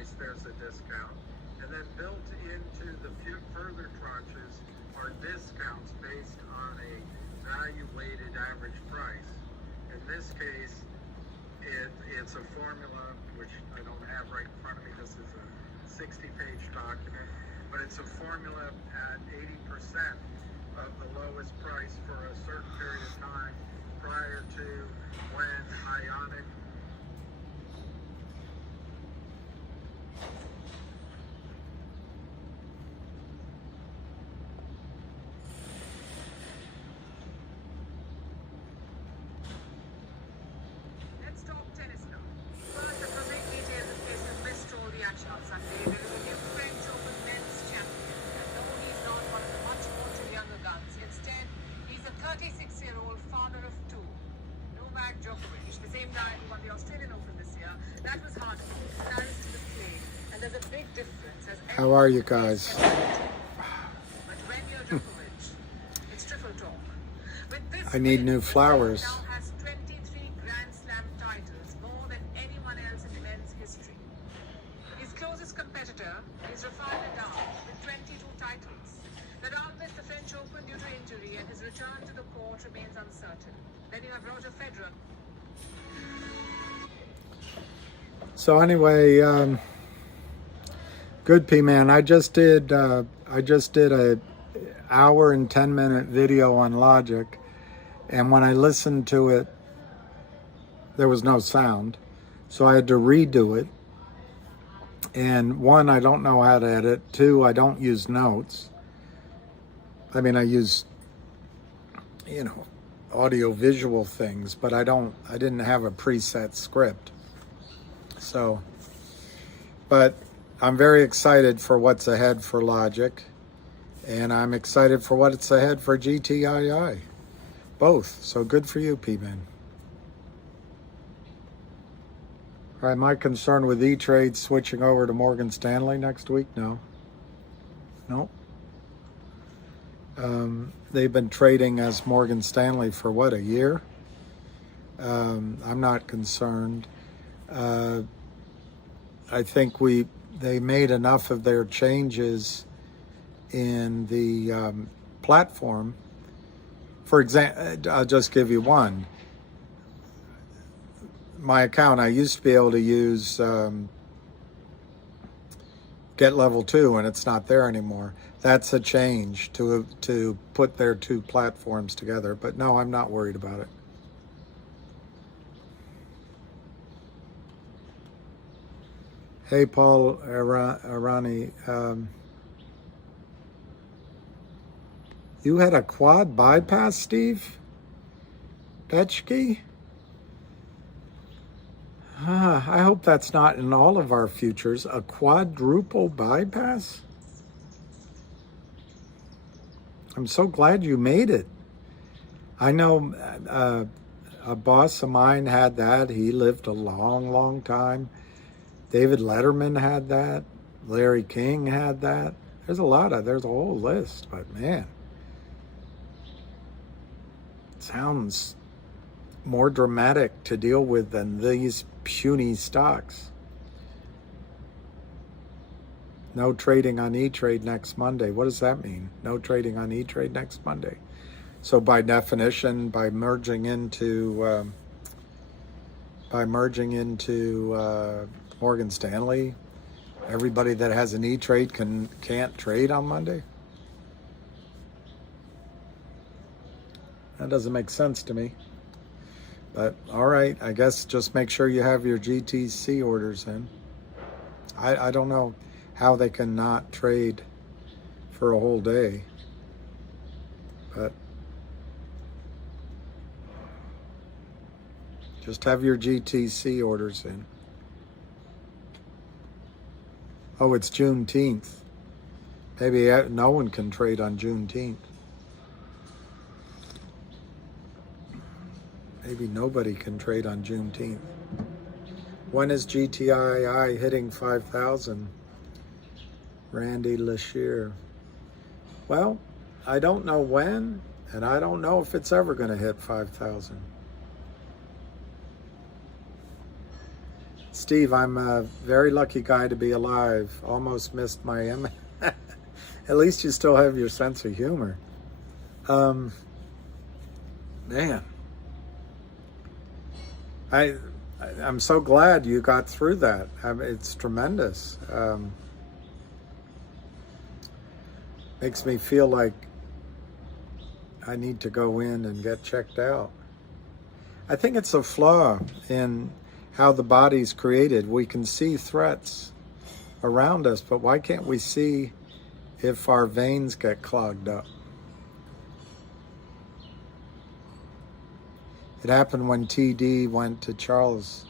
price, there's a discount. And then built into the further tranches are discounts based on a value-weighted average price. In this case, it's a formula, which I don't have right in front of me. This is a 60-page document, but it's a formula at 80% of the lowest price for a certain period of time prior to when ionic How are you guys? I need new flowers. Has 23 Grand Slam titles, more than anyone else in men's history. His closest competitor is Rafael Nadal with 22 titles. Nadal missed the French Open due to injury, and his return to the court remains uncertain. Then you have Roger Federer. So anyway, good P-Man. I just did a hour and 10-minute video on Roddick, and when I listened to it, there was no sound, so I had to redo it. And one, I don't know how to edit. Two, I don't use notes. I mean, I use, audio visual things, but I didn't have a preset script. So, but I'm very excited for what's ahead for Roddick, and I'm excited for what's ahead for GTII. Both. So good for you, P-Man. All right, my concern with E-Trade switching over to Morgan Stanley next week? No. They've been trading as Morgan Stanley for what, a year? I'm not concerned. I think they made enough of their changes in the platform. For example, I'll just give you one. My account, I used to be able to use Get Level 2, and it's not there anymore. That's a change to put their two platforms together. But no, I'm not worried about it. Hey, Paul Arani, you had a quad bypass, Steve Betchke? I hope that's not in all of our futures. A quadruple bypass? I'm so glad you made it. I know a boss of mine had that. He lived a long, long time. David Letterman had that. Larry King had that. There's a whole list, but man, it sounds more dramatic to deal with than these puny stocks. No trading on E-Trade next Monday. What does that mean? No trading on E-Trade next Monday. So by definition, by merging into Morgan Stanley, everybody that has an E-Trade can't trade on Monday? That doesn't make sense to me. But all right, I guess just make sure you have your GTC orders in. I don't know how they can not trade for a whole day, but just have your GTC orders in. Oh, it's Juneteenth. Maybe no one can trade on Juneteenth. Maybe nobody can trade on Juneteenth. When is GTII hitting 5,000? Randy Lashir. Well, I don't know when, and I don't know if it's ever going to hit 5,000. Steve, I'm a very lucky guy to be alive. Almost missed my At least you still have your sense of humor. Man, I'm so glad you got through that. It's tremendous. Makes me feel like I need to go in and get checked out. I think it's a flaw in how the body's created. We can see threats around us, but why can't we see if our veins get clogged up? It happened when TD went to Charles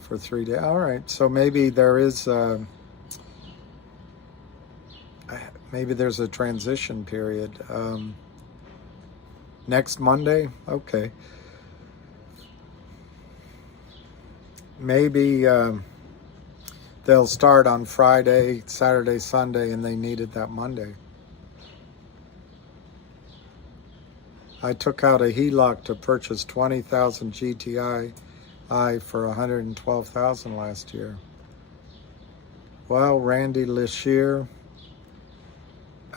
for 3 days. All right, so maybe there is maybe there's a transition period. Next Monday, okay. Maybe they'll start on Friday, Saturday, Sunday, and they needed that Monday. I took out a HELOC to purchase 20,000 GTII for 112,000 last year. Well, Randy Lishier,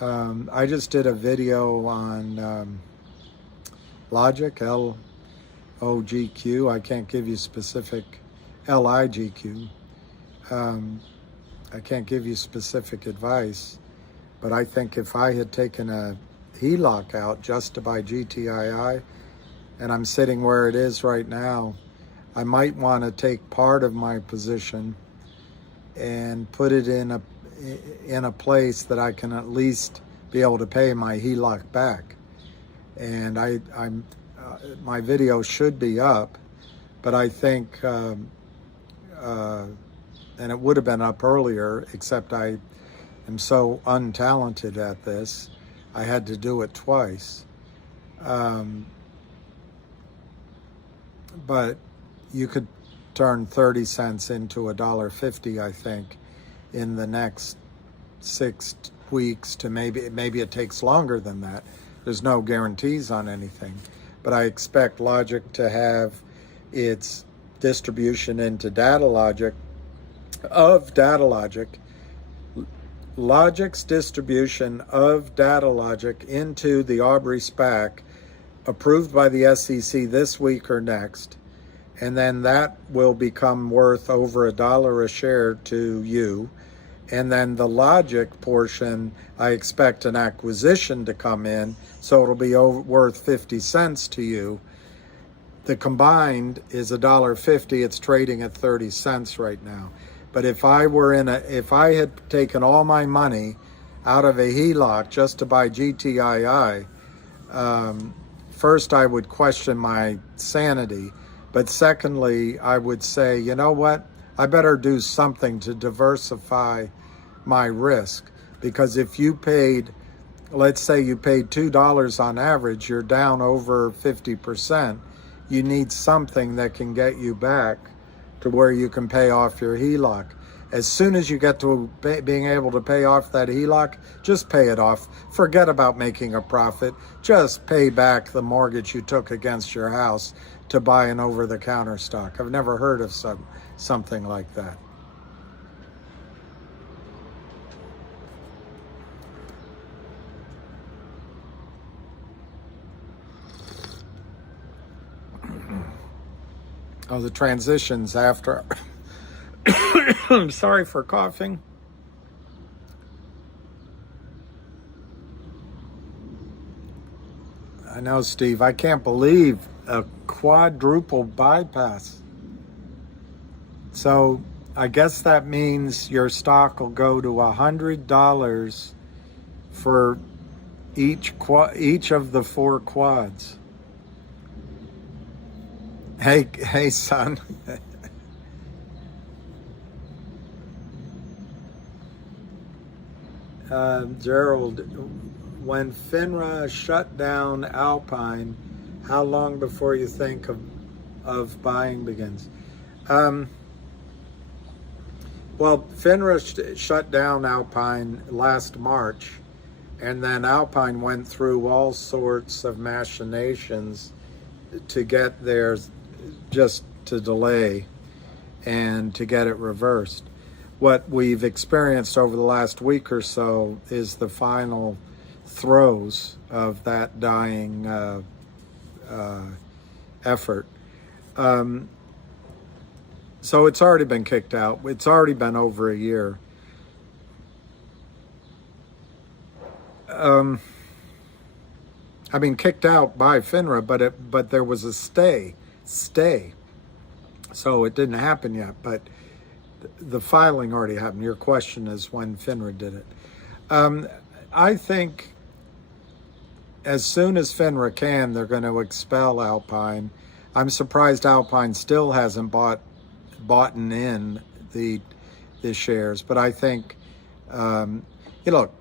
I just did a video on Logic, L-O-G-Q. I can't give you specific L-I-G-Q. I can't give you specific advice, but I think if I had taken a HELOC out just to buy GTII, and I'm sitting where it is right now, I might want to take part of my position and put it in a place that I can at least be able to pay my HELOC back. And my video should be up, but I think, and it would have been up earlier, except I am so untalented at this, I had to do it twice. But you could turn 30 cents into $1.50, I think, in the next 6 weeks to maybe it takes longer than that. There's no guarantees on anything, but I expect Logic to have its distribution into Logic's distribution of Logic into the Aubrey SPAC, approved by the SEC this week or next, and then that will become worth over $1 a share to you. And then the Logic portion, I expect an acquisition to come in, so it'll be worth 50 cents to you. The combined is $1.50. It's trading at 30 cents right now. But if I had taken all my money out of a HELOC just to buy GTII, first I would question my sanity. But secondly, I would say, you know what? I better do something to diversify my risk. Because if you paid, let's say you paid $2 on average, you're down over 50%. You need something that can get you back to where you can pay off your HELOC. As soon as you get to being able to pay off that HELOC, just pay it off. Forget about making a profit. Just pay back the mortgage you took against your house to buy an over-the-counter stock. I've never heard of something like that. Oh, the transitions after. I'm sorry for coughing. I know, Steve. I can't believe a quadruple bypass. So I guess that means your stock will go to $100 for each of the 4 quads. Hey, son. Gerald, when FINRA shut down Alpine, how long before you think of buying begins? Well, FINRA shut down Alpine last March, and then Alpine went through all sorts of machinations to get theirs, just to delay. and to get it reversed. What we've experienced over the last week or so is the final throes of that dying effort. So it's already been kicked out. It's already been over a year. I mean, kicked out by FINRA, but there was a stay. So it didn't happen yet, but the filing already happened. Your question is when FINRA did it. I think as soon as FINRA can, they're going to expel Alpine. I'm surprised Alpine still hasn't bought in the shares, but I think, look,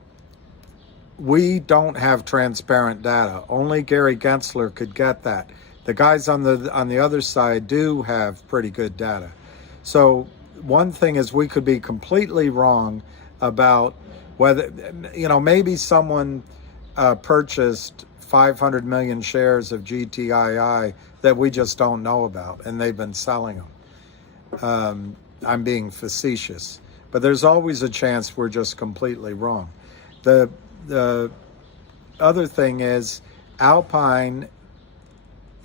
we don't have transparent data. Only Gary Gensler could get that. The guys on the other side do have pretty good data. So one thing is we could be completely wrong about whether, maybe someone purchased 500 million shares of GTII that we just don't know about, and they've been selling them. I'm being facetious, but there's always a chance we're just completely wrong. The other thing is Alpine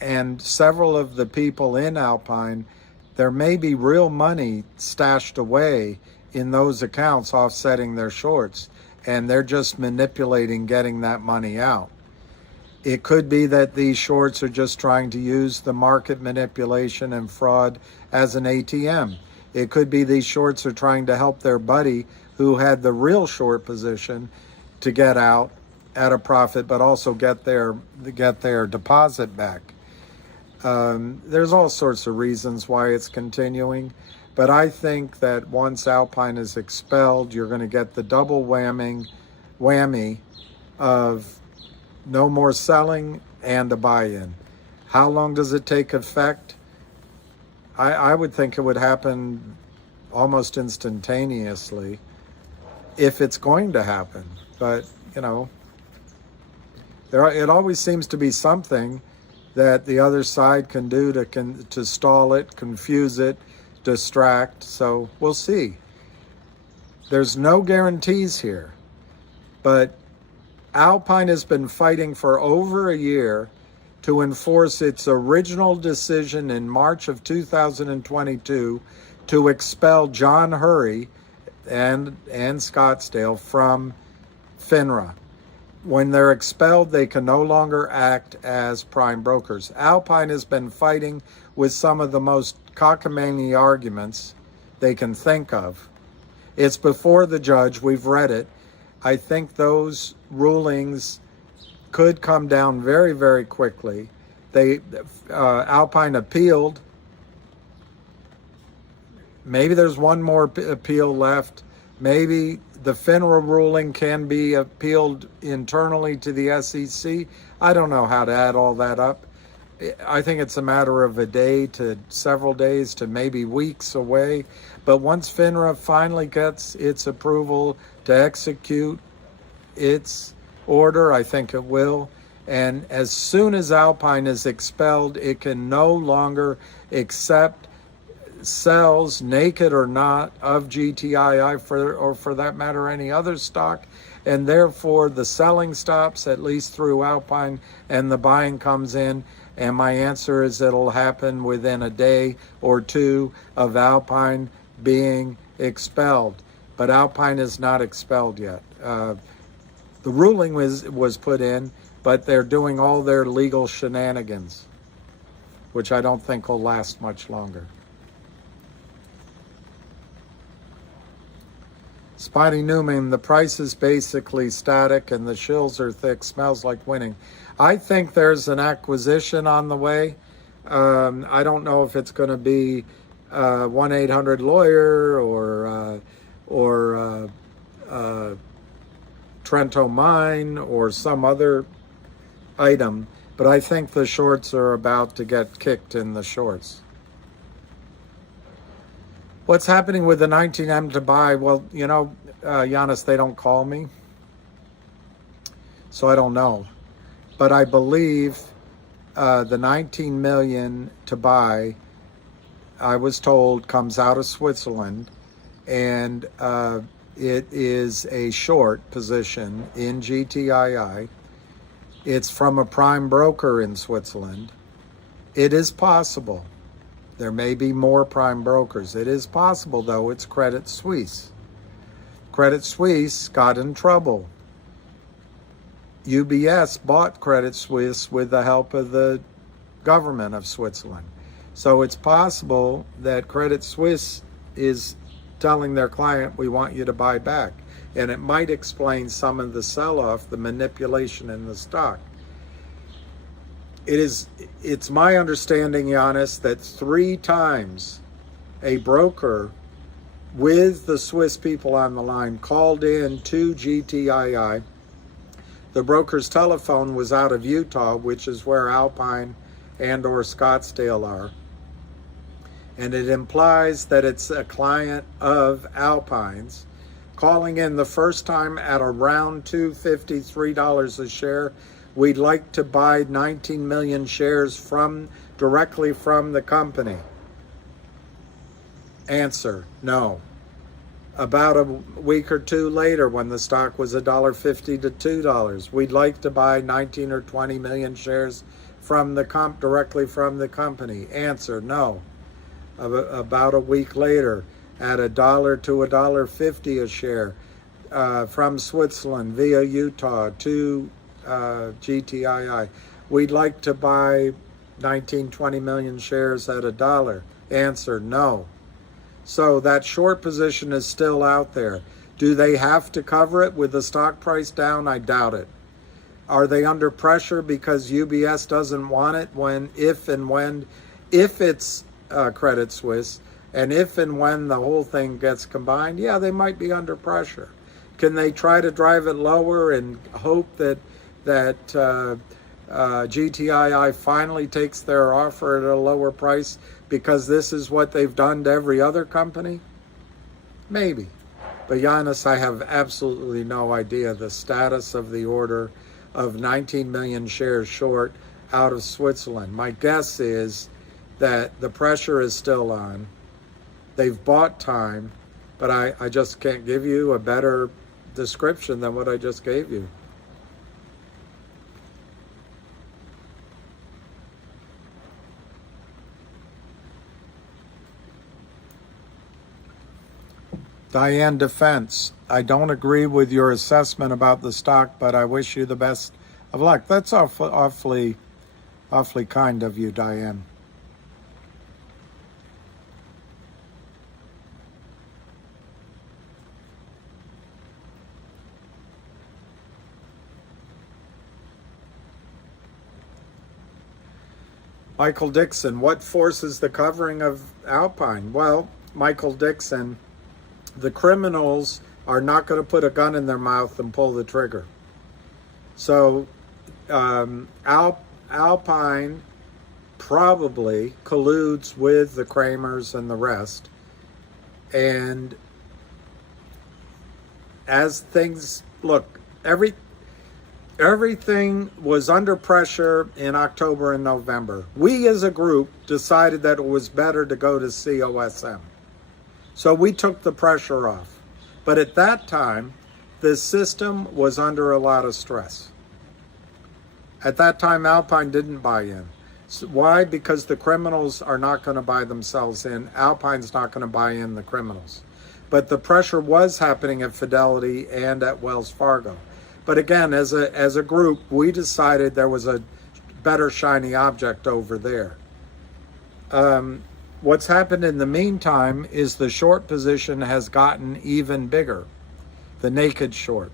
and several of the people in Alpine, there may be real money stashed away in those accounts offsetting their shorts, and they're just manipulating getting that money out. It could be that these shorts are just trying to use the market manipulation and fraud as an ATM. It could be these shorts are trying to help their buddy who had the real short position to get out at a profit, but also get their deposit back. There's all sorts of reasons why it's continuing, but I think that once Alpine is expelled, you're going to get the double whammy of no more selling and a buy-in. How long does it take effect? I would think it would happen almost instantaneously if it's going to happen. But, it always seems to be something that the other side can do to stall it, confuse it, distract. So we'll see. There's no guarantees here, but Alpine has been fighting for over a year to enforce its original decision in March of 2022 to expel John Hurry and Scottsdale from FINRA. When they're expelled, they can no longer act as prime brokers. Alpine has been fighting with some of the most cockamamie arguments they can think of. It's before the judge. We've read it. I think those rulings could come down very, very quickly. Alpine appealed. Maybe there's one more appeal left. Maybe the FINRA ruling can be appealed internally to the SEC. I don't know how to add all that up. I think it's a matter of a day to several days to maybe weeks away. But once FINRA finally gets its approval to execute its order, I think it will. And as soon as Alpine is expelled, it can no longer accept sells, naked or not, of GTII or for that matter any other stock, and therefore the selling stops, at least through Alpine, and the buying comes in. And my answer is it'll happen within a day or two of Alpine being expelled. But Alpine is not expelled yet. The ruling was put in, but they're doing all their legal shenanigans, which I don't think will last much longer. Spiny Newman, the price is basically static and the shills are thick, smells like winning. I think there's an acquisition on the way. I don't know if it's going to be 1-800-LAWYER or Trento Mine or some other item, but I think the shorts are about to get kicked in the shorts. What's happening with the 19M to buy? Well, Giannis, they don't call me, so I don't know. But I believe the 19 million to buy I was told, comes out of Switzerland, and it is a short position in GTII. It's from a prime broker in Switzerland. It is possible. There may be more prime brokers. It is possible, though, it's Credit Suisse. Credit Suisse got in trouble. UBS bought Credit Suisse with the help of the government of Switzerland. So it's possible that Credit Suisse is telling their client, we want you to buy back. And it might explain some of the sell-off, the manipulation in the stock. It's my understanding, Giannis, that 3 times a broker with the Swiss people on the line called in to GTII. The broker's telephone was out of Utah, which is where Alpine and or Scottsdale are. And it implies that it's a client of Alpine's calling in the first time at around $253 a share. We'd like to buy 19 million shares directly from the company. Answer, no. About a week or two later, when the stock was $1.50 to $2, we'd like to buy 19 or 20 million shares from the directly from the company. Answer, no. About a week later, at $1 to $1.50 a share from Switzerland via Utah to GTII. We'd like to buy 19, 20 million shares at $1. Answer, no. So that short position is still out there. Do they have to cover it with the stock price down? I doubt it. Are they under pressure because UBS doesn't want it if it's Credit Suisse, and if and when the whole thing gets combined? Yeah, they might be under pressure. Can they try to drive it lower and hope that GTII finally takes their offer at a lower price because this is what they've done to every other company? Maybe. But Giannis, I have absolutely no idea the status of the order of 19 million shares short out of Switzerland. My guess is that the pressure is still on. They've bought time, but I just can't give you a better description than what I just gave you. Diane Defense, I don't agree with your assessment about the stock, but I wish you the best of luck. That's awfully kind of you, Diane. Michael Dixon, what forces the covering of Alpine? Well, Michael Dixon, the criminals are not going to put a gun in their mouth and pull the trigger. So Alpine probably colludes with the Kramers and the rest. And as things look, everything was under pressure in October and November. We as a group decided that it was better to go to COSM. So we took the pressure off. But at that time, the system was under a lot of stress. At that time, Alpine didn't buy in. So why? Because the criminals are not going to buy themselves in. Alpine's not going to buy in the criminals. But the pressure was happening at Fidelity and at Wells Fargo. But again, as a group, we decided there was a better shiny object over there. What's happened in the meantime is the short position has gotten even bigger, the naked short.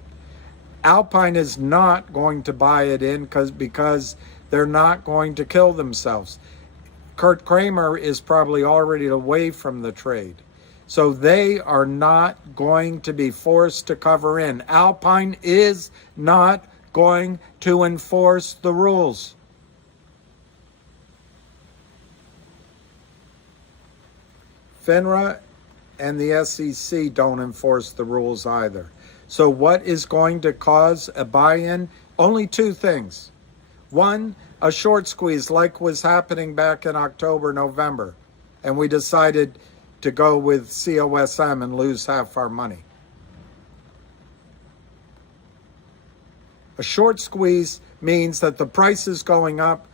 Alpine is not going to buy it in because they're not going to kill themselves. Kurt Kramer is probably already away from the trade. So they are not going to be forced to cover in. Alpine is not going to enforce the rules. FINRA and the SEC don't enforce the rules either. So what is going to cause a buy-in? Only 2 things. One, a short squeeze like was happening back in October, November. and we decided to go with COSM and lose half our money. A short squeeze means that the price is going up,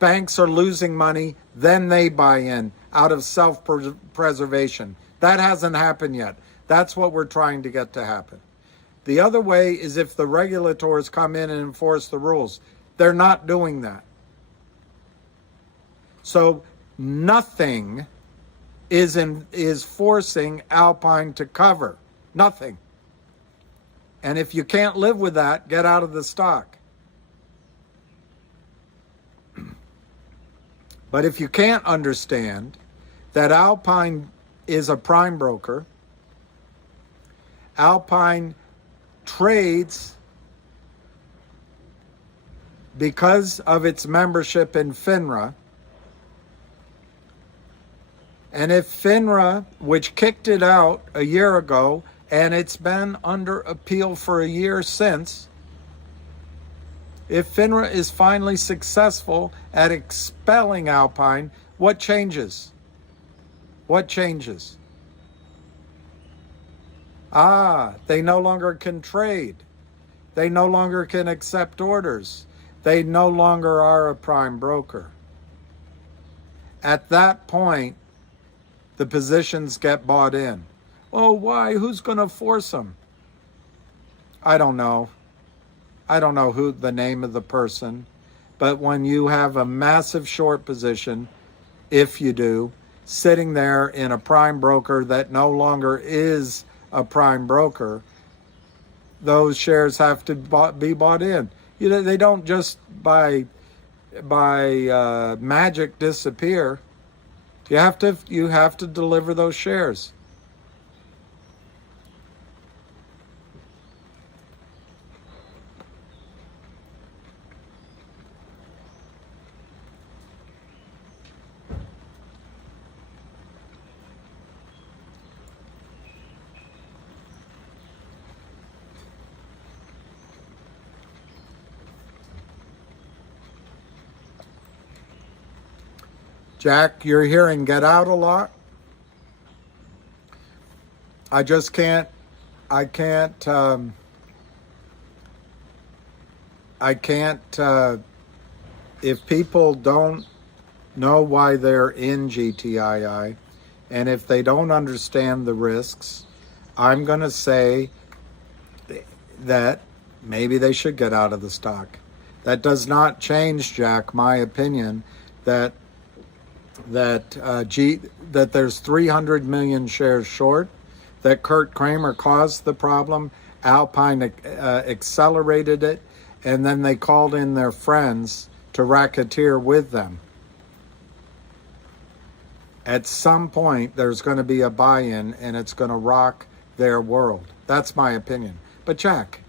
banks are losing money, then they buy in out of self-preservation. That hasn't happened yet. That's what we're trying to get to happen. The other way is if the regulators come in and enforce the rules. They're not doing that. So nothing is forcing Alpine to cover. Nothing. And if you can't live with that, get out of the stock. But if you can't understand that Alpine is a prime broker, Alpine trades because of its membership in FINRA, and if FINRA, which kicked it out a year ago, and it's been under appeal for a year since, if FINRA is finally successful at expelling Alpine, what changes? What changes? They no longer can trade. They no longer can accept orders. They no longer are a prime broker. At that point, the positions get bought in. Oh, why? Who's going to force them? I don't know. I don't know who the name of the person, but when you have a massive short position, if you do, sitting there in a prime broker that no longer is a prime broker, those shares have to be bought in. You know, they don't just by magic disappear. You have to deliver those shares. Jack, you're hearing get out a lot. I can't, if people don't know why they're in GTII, and if they don't understand the risks, I'm going to say that maybe they should get out of the stock. That does not change, Jack, my opinion that there's 300 million shares short, that Kurt Kramer caused the problem, Alpine accelerated it, and then they called in their friends to racketeer with them. At some point, there's going to be a buy-in, and it's going to rock their world. That's my opinion. But Jack,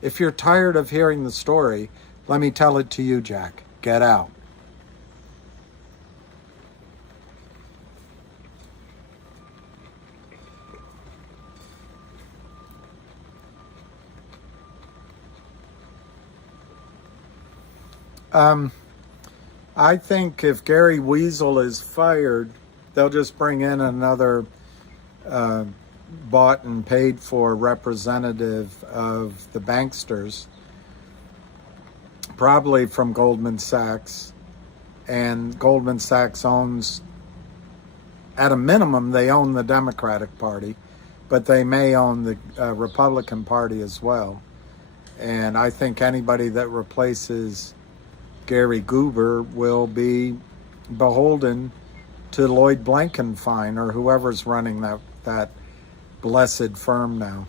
if you're tired of hearing the story, let me tell it to you, Jack. Get out. I think if Gary Weasel is fired, they'll just bring in another bought and paid for representative of the banksters, probably from Goldman Sachs. And Goldman Sachs owns, at a minimum, they own the Democratic Party, but they may own the Republican Party as well. And I think anybody that replaces Gary Goober will be beholden to Lloyd Blankenfein or whoever's running that blessed firm now.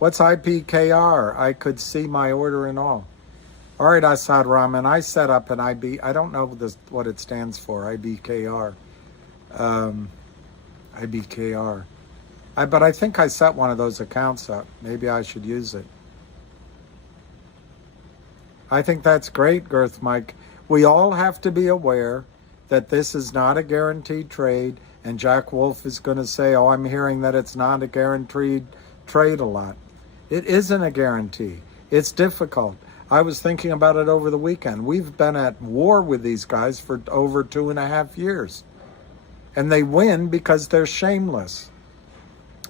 What's IPKR? I could see my order and all. All right, Asad Rahman, I set up an I don't know what it stands for, IBKR. IBKR. But I think I set one of those accounts up. Maybe I should use it. I think that's great, Girth Mike. We all have to be aware that this is not a guaranteed trade, and Jack Wolf is going to say, oh, I'm hearing that it's not a guaranteed trade a lot. It isn't a guarantee. It's difficult. I was thinking about it over the weekend. We've been at war with these guys for over 2.5 years. And they win because they're shameless.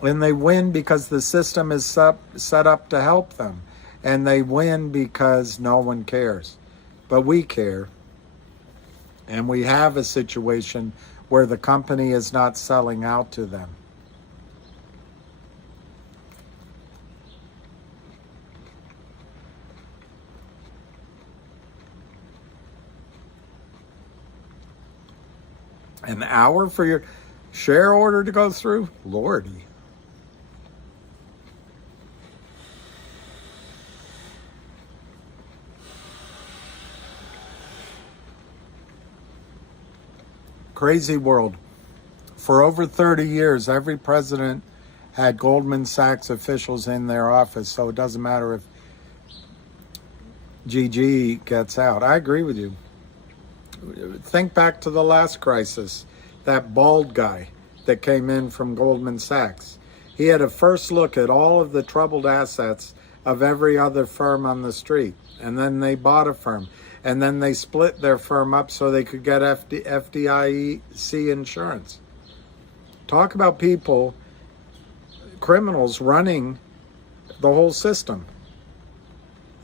And they win because the system is set up to help them. And they win because no one cares. But we care. And we have a situation where the company is not selling out to them. An hour for your share order to go through? Lordy. Crazy world. For over 30 years, every president had Goldman Sachs officials in their office, so it doesn't matter if GG gets out. I agree with you. Think back to the last crisis, that bald guy that came in from Goldman Sachs. He had a first look at all of the troubled assets of every other firm on the street, and then they bought a firm. And then they split their firm up so they could get FDIC insurance. Talk about people, criminals running the whole system.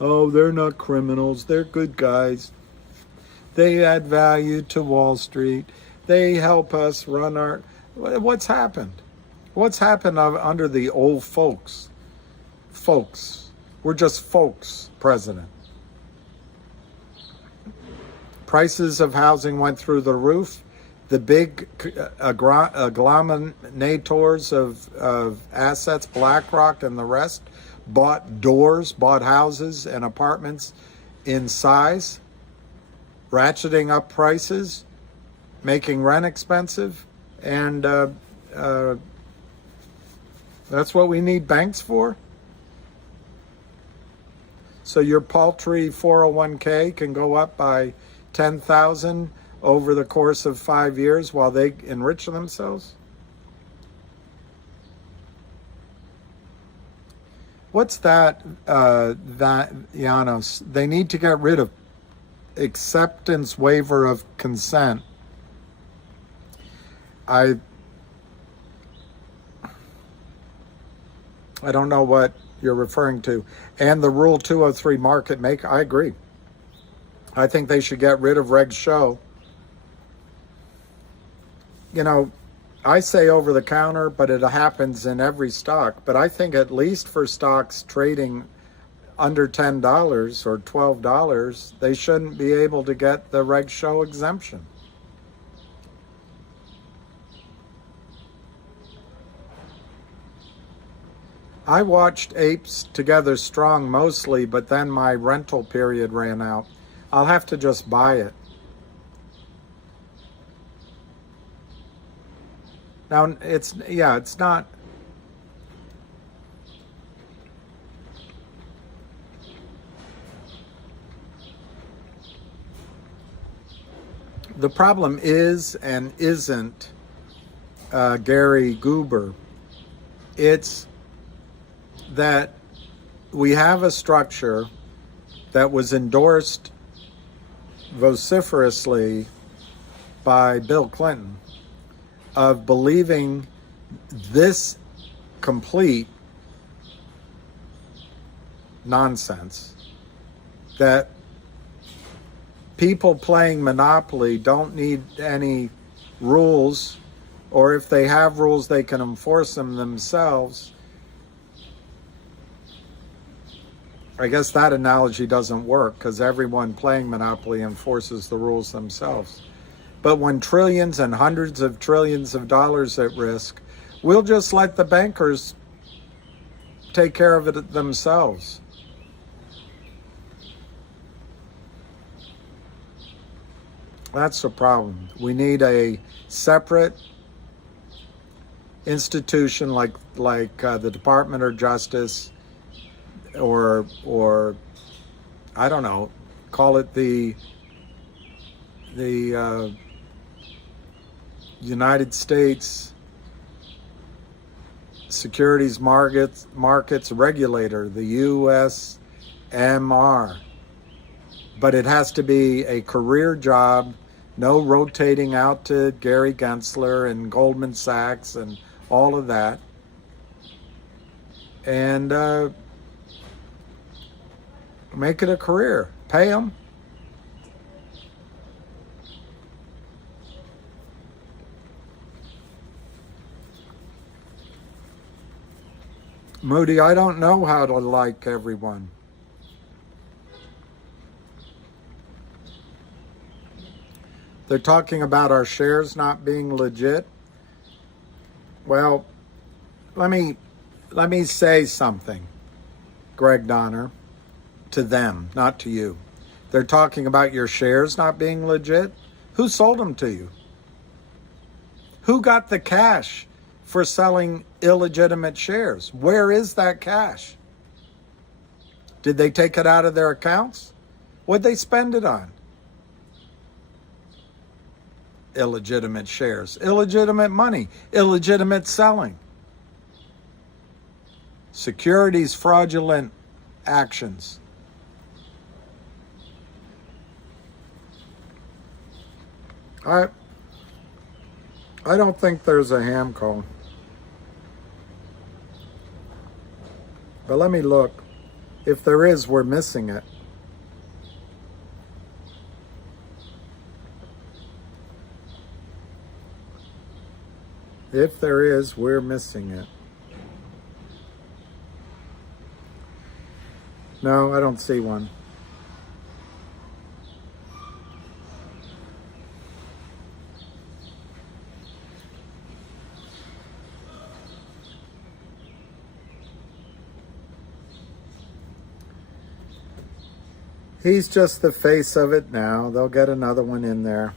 Oh, they're not criminals. They're good guys. They add value to Wall Street. They help us run our... What's happened? What's happened under the old folks? Folks. We're just folks, President. Prices of housing went through the roof. The big agglomerators of assets, BlackRock and the rest, bought houses and apartments in size, ratcheting up prices, making rent expensive, and that's what we need banks for. So your paltry 401k can go up by 10,000 over the course of 5 years while they enrich themselves? What's that, Janos? They need to get rid of acceptance waiver of consent. I don't know what you're referring to. And the Rule 203 market maker, I agree. I think they should get rid of Reg Show. You know, I say over the counter, but it happens in every stock. But I think at least for stocks trading under $10 or $12, they shouldn't be able to get the Reg Show exemption. I watched Apes Together Strong mostly, but then my rental period ran out. I'll have to just buy it. Now, it's not... The problem is and isn't Gary Goober. It's that we have a structure that was endorsed vociferously by Bill Clinton of believing this complete nonsense, that people playing Monopoly don't need any rules, or if they have rules, they can enforce them themselves. I guess that analogy doesn't work because everyone playing Monopoly enforces the rules themselves. But when trillions and hundreds of trillions of dollars at risk, we'll just let the bankers take care of it themselves. That's the problem. We need a separate institution like the Department of Justice, or I don't know, call it the United States Securities Markets Regulator, the USMR, but it has to be a career job, no rotating out to Gary Gensler and Goldman Sachs and all of that. And make it a career. Pay them. Moody, I don't know how to like everyone. They're talking about our shares not being legit. Well, let me say something, Greg Donner, to them, not to you. They're talking about your shares not being legit. Who sold them to you? Who got the cash for selling illegitimate shares? Where is that cash? Did they take it out of their accounts? What'd they spend it on? Illegitimate shares, illegitimate money, illegitimate selling, securities fraudulent actions. I don't think there's a ham call. But let me look. If there is, we're missing it. If there is, we're missing it. No, I don't see one. He's just the face of it now. They'll get another one in there.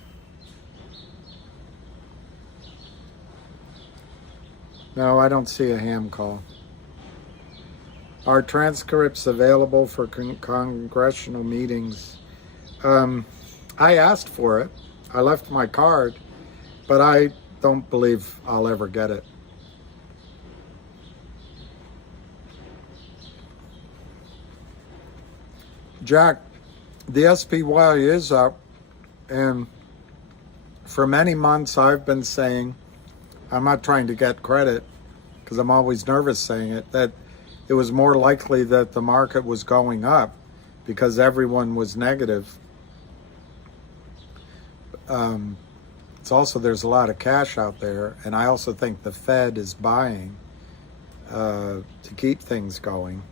No, I don't see a ham call. Are transcripts available for congressional meetings? I asked for it. I left my card, but I don't believe I'll ever get it. Jack, the SPY is up, and for many months I've been saying, I'm not trying to get credit because I'm always nervous saying it, that it was more likely that the market was going up because everyone was negative. It's also, there's a lot of cash out there, and I also think the Fed is buying to keep things going.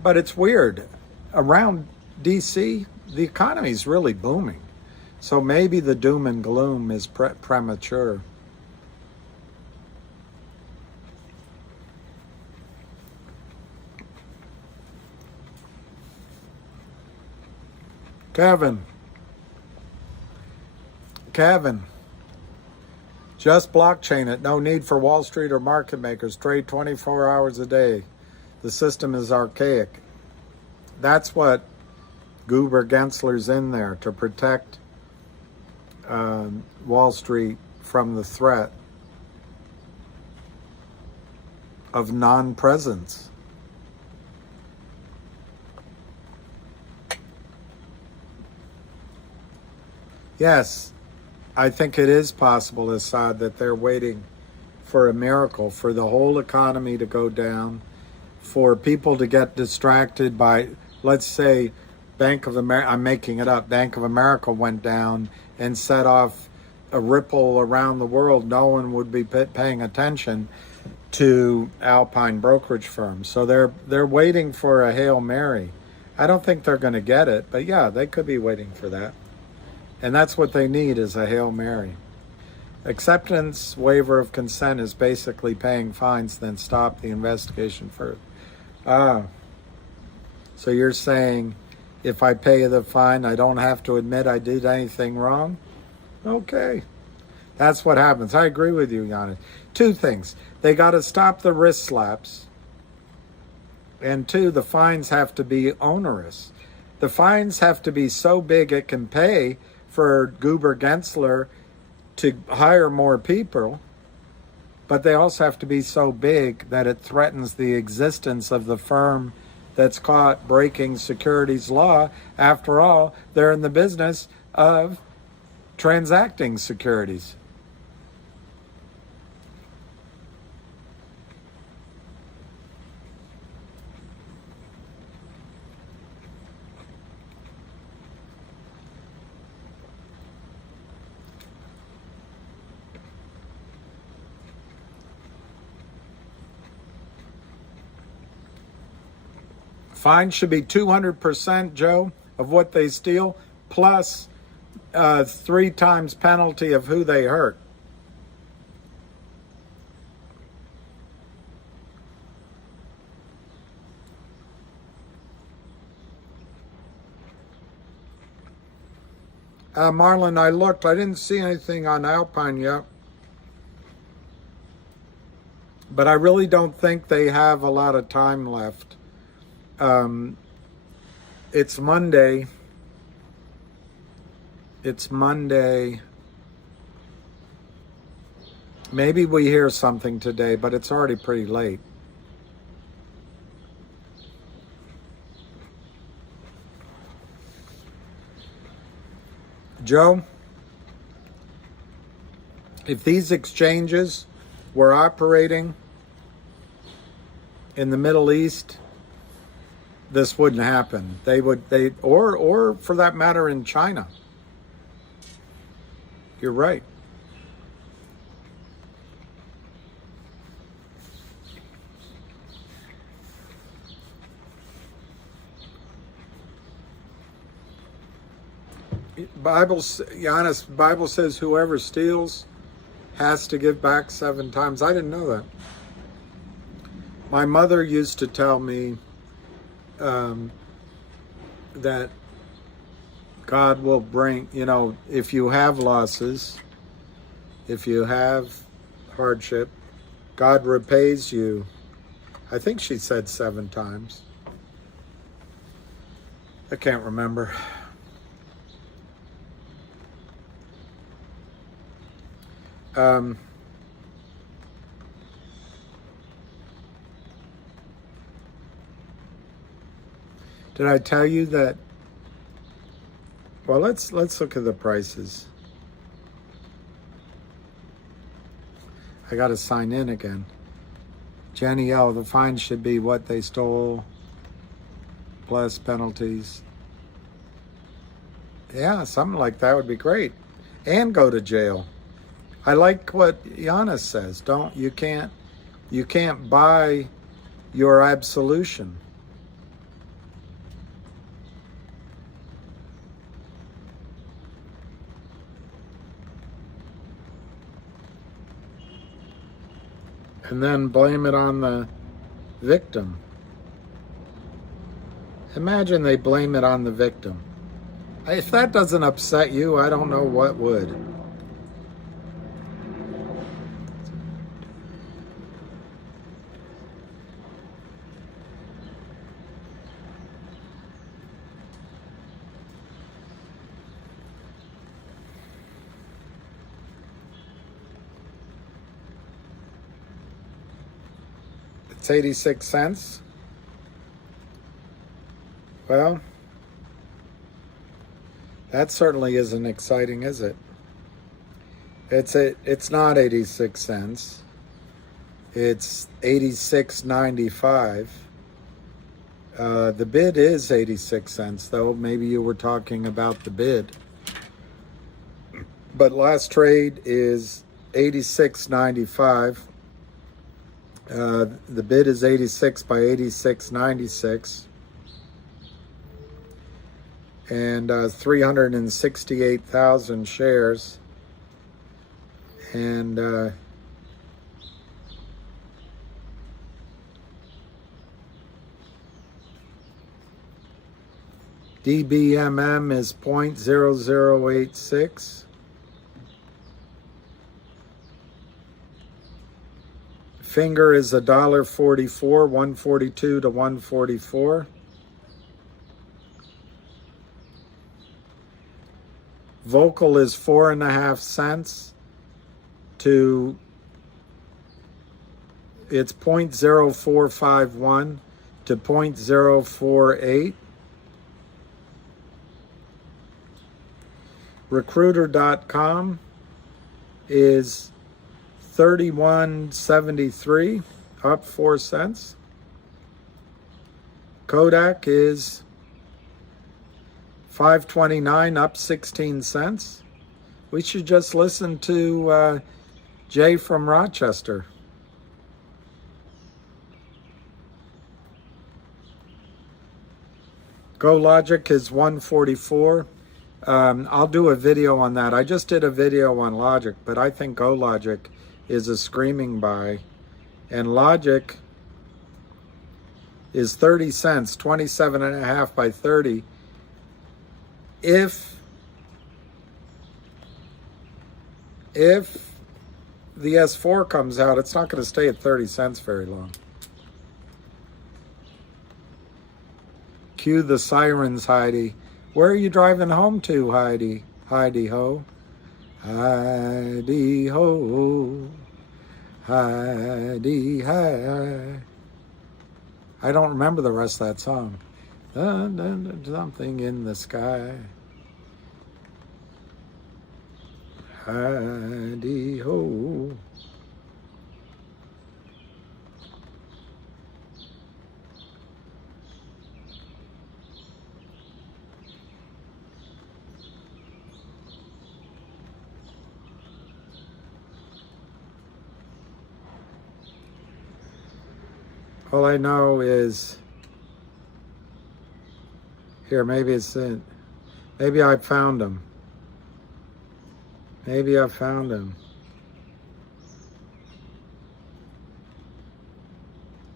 But it's weird. Around DC, the economy is really booming. So maybe the doom and gloom is premature. Kevin, just blockchain it. No need for Wall Street or market makers. Trade 24 hours a day. The system is archaic. That's what Goober Gensler's in there, to protect Wall Street from the threat of non-presence. Yes, I think it is possible, Assad, that they're waiting for a miracle, for the whole economy to go down, for people to get distracted by, let's say, Bank of America, I'm making it up, Bank of America went down and set off a ripple around the world. No one would be paying attention to Alpine brokerage firms. So they're waiting for a Hail Mary. I don't think they're going to get it, but yeah, they could be waiting for that. And that's what they need, is a Hail Mary. Acceptance waiver of consent is basically paying fines, then stop the investigation further. So you're saying if I pay the fine, I don't have to admit I did anything wrong? Okay. That's what happens. I agree with you, Yanni. Two things. They got to stop the wrist slaps. And two, the fines have to be onerous. The fines have to be so big it can pay for Goober Gensler to hire more people, but they also have to be so big that it threatens the existence of the firm that's caught breaking securities law. After all, they're in the business of transacting securities. Fine should be 200%, Joe, of what they steal, plus 3 times penalty of who they hurt. Marlon, I looked. I didn't see anything on Alpine yet. But I really don't think they have a lot of time left. It's Monday. It's Monday. Maybe we hear something today, but it's already pretty late. Joe, if these exchanges were operating in the Middle East, this wouldn't happen. Or for that matter in China. You're right. Bible says whoever steals has to give back 7 times. I didn't know that. My mother used to tell me that God will bring, if you have losses, if you have hardship, God repays you. I think she said 7 times. I can't remember. Did I tell you that? Well, let's look at the prices. I got to sign in again. Jenny L, the fine should be what they stole plus penalties. Yeah, something like that would be great. And go to jail. I like what Giannis says. You can't buy your absolution. And then blame it on the victim. Imagine they blame it on the victim. If that doesn't upset you, I don't know what would. It's 86 cents. Well, that certainly isn't exciting, is it? It's not 86 cents. It's 86.95. The bid is 86 cents, though. Maybe you were talking about the bid. But last trade is 86.95. The bid is 86 by 86.96. And 368,000 shares. And DBMM is 0.0086. Finger is $1.44, 142 to 144. Vocal is 4.5 cents to, it's 0.0451 to 0.048. Recruiter.com is 31.73, up 4 cents. Kodak is 5.29, up 16 cents. We should just listen to Jay from Rochester. GoLogic is 144. I'll do a video on that. I just did a video on Logic, but I think GoLogic is a screaming buy. And Logic is 30 cents, 27.5 by 30. If the S4 comes out, it's not going to stay at 30 cents very long. Cue the sirens, Heidi. Where are you driving home to, Heidi? Heidi ho. Heidi ho. Heidi hi. I don't remember the rest of that song. Dun, dun, dun, something in the sky. Heidi ho. All I know is, here, maybe it's in, maybe I found him. Maybe I found him.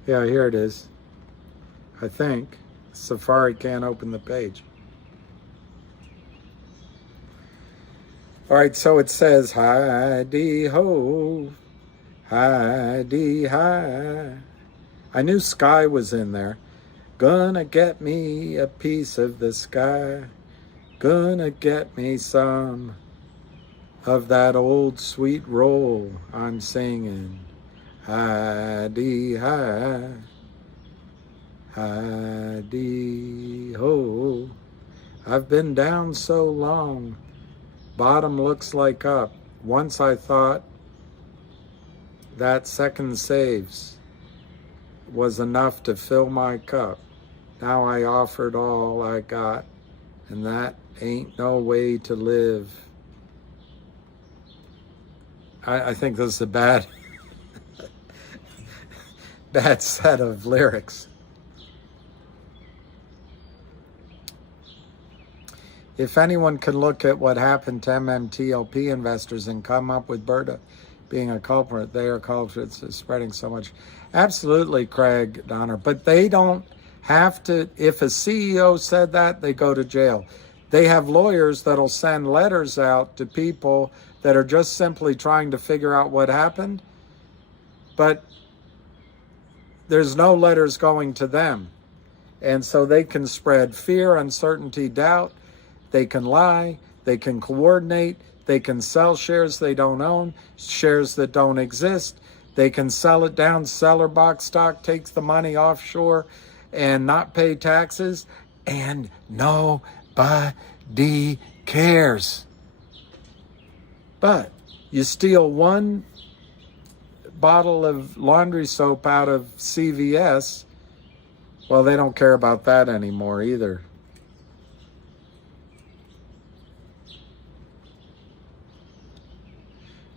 Yeah, here it is. I think. Safari can't open the page. All right, so it says, Heidi ho, Heidi hi. I knew sky was in there. Gonna get me a piece of the sky. Gonna get me some of that old sweet roll I'm singing. Heidi hi, Heidi ho. I've been down so long, bottom looks like up. Once I thought that second saves was enough to fill my cup. Now I offered all I got, and that ain't no way to live. I think this is a bad set of lyrics. If anyone can look at what happened to MMTLP investors and come up with Berta being a culprit, they are culprits spreading so much. Absolutely, Craig Donner, but they don't have to. If a CEO said that, they go to jail. They have lawyers that'll send letters out to people that are just simply trying to figure out what happened, but there's no letters going to them. And so they can spread fear, uncertainty, doubt. They can lie. They can coordinate. They can sell shares they don't own, shares that don't exist. They can sell it down, seller box stock, takes the money offshore and not pay taxes, and nobody cares. But you steal one bottle of laundry soap out of CVS, well, they don't care about that anymore either.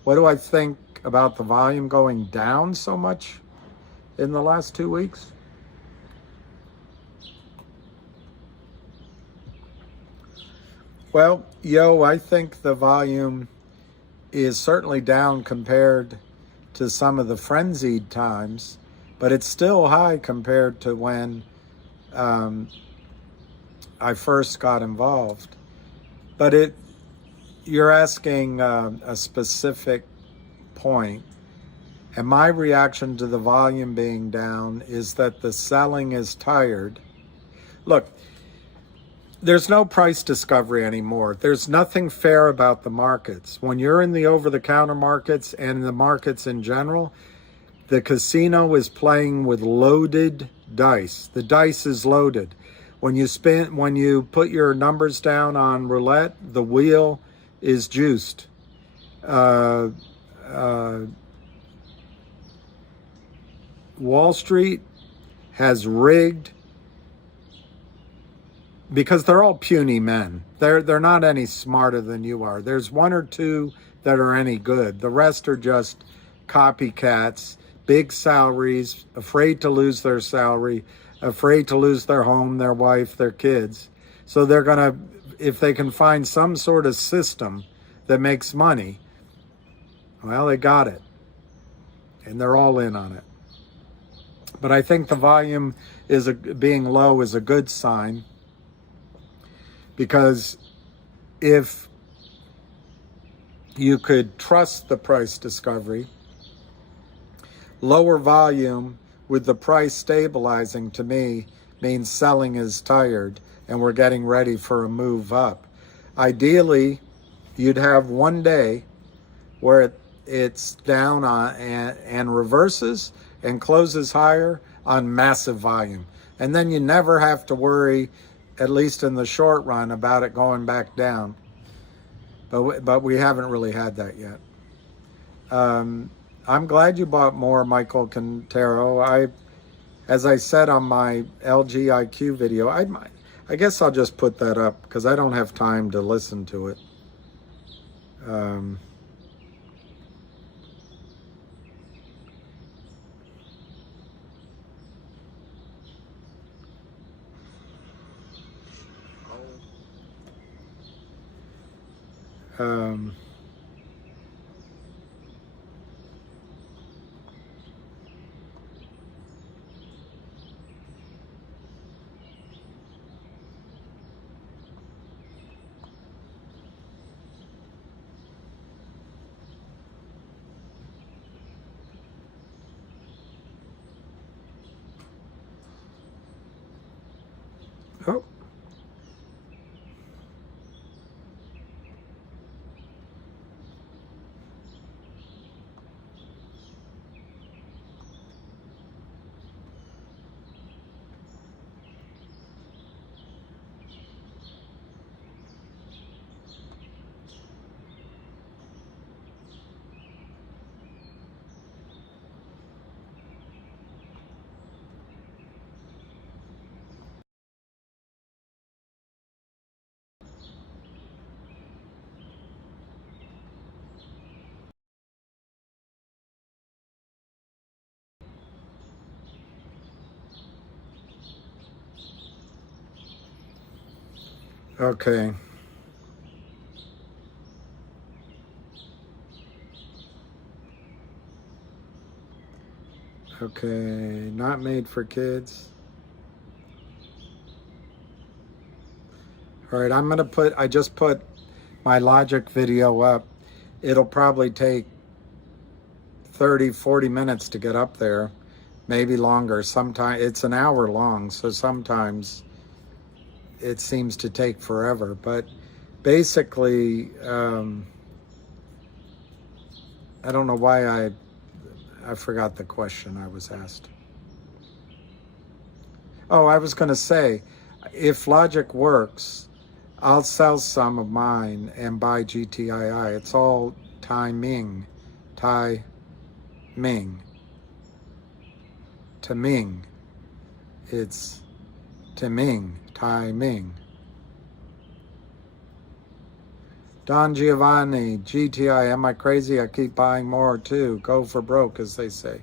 What do I think about the volume going down so much in the last 2 weeks? Well, I think the volume is certainly down compared to some of the frenzied times, but it's still high compared to when I first got involved. But you're asking a specific point, and my reaction to the volume being down is that the selling is tired. Look, there's no price discovery anymore. There's nothing fair about the markets. When you're in the over-the-counter markets and the markets in general, the casino is playing with loaded dice. The dice is loaded. When you put your numbers down on roulette, the wheel is juiced. Wall Street has rigged, because they're all puny men. They're not any smarter than you are. There's one or two that are any good. The rest are just copycats, big salaries, afraid to lose their salary, afraid to lose their home, their wife, their kids. So they're gonna, if they can find some sort of system that makes money, well, they got it. And they're all in on it. But I think the volume being low is a good sign, because if you could trust the price discovery, lower volume with the price stabilizing, to me, means selling is tired and we're getting ready for a move up. Ideally, you'd have one day where it's down on and reverses and closes higher on massive volume. And then you never have to worry, at least in the short run, about it going back down. But we haven't really had that yet. I'm glad you bought more, Michael Quintero. As I said on my LG IQ video, I guess I'll just put that up because I don't have time to listen to it. Oh. Okay. Okay, not made for kids. All right, I just put my logic video up. It'll probably take 30, 40 minutes to get up there, maybe longer. Sometimes it's an hour long, so sometimes it seems to take forever. But basically, I don't know why I forgot the question I was asked. Oh, I was going to say, if logic works, I'll sell some of mine and buy GTII. It's all timing. Timing. It's timing. Don Giovanni, GTI, am I crazy? I keep buying more too. Go for broke, as they say.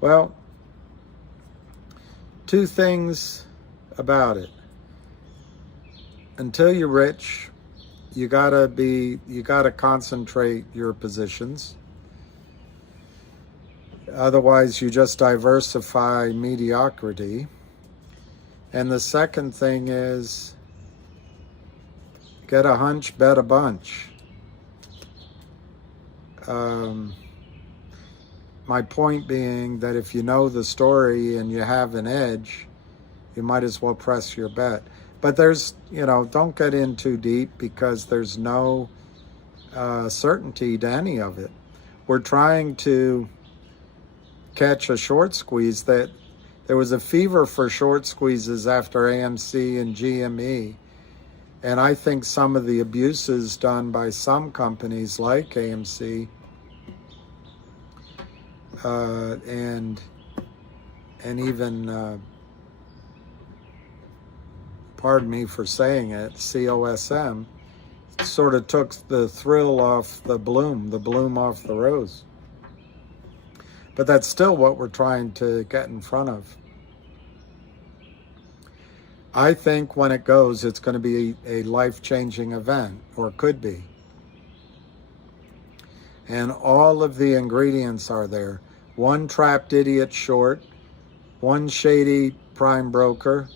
Well, two things about it. Until you're rich, you gotta concentrate your positions. Otherwise, you just diversify mediocrity. And the second thing is, get a hunch, bet a bunch. My point being that if you know the story and you have an edge, you might as well press your bet. But there's, don't get in too deep because there's no certainty to any of it. We're trying to catch a short squeeze that There was a fever for short squeezes after AMC and GME. And I think some of the abuses done by some companies like AMC and even, pardon me for saying it, COSM, sort of took the thrill off the bloom off the rose. But that's still what we're trying to get in front of. I think when it goes, it's going to be a life-changing event, or could be. And all of the ingredients are there. One trapped idiot short, one shady prime broker,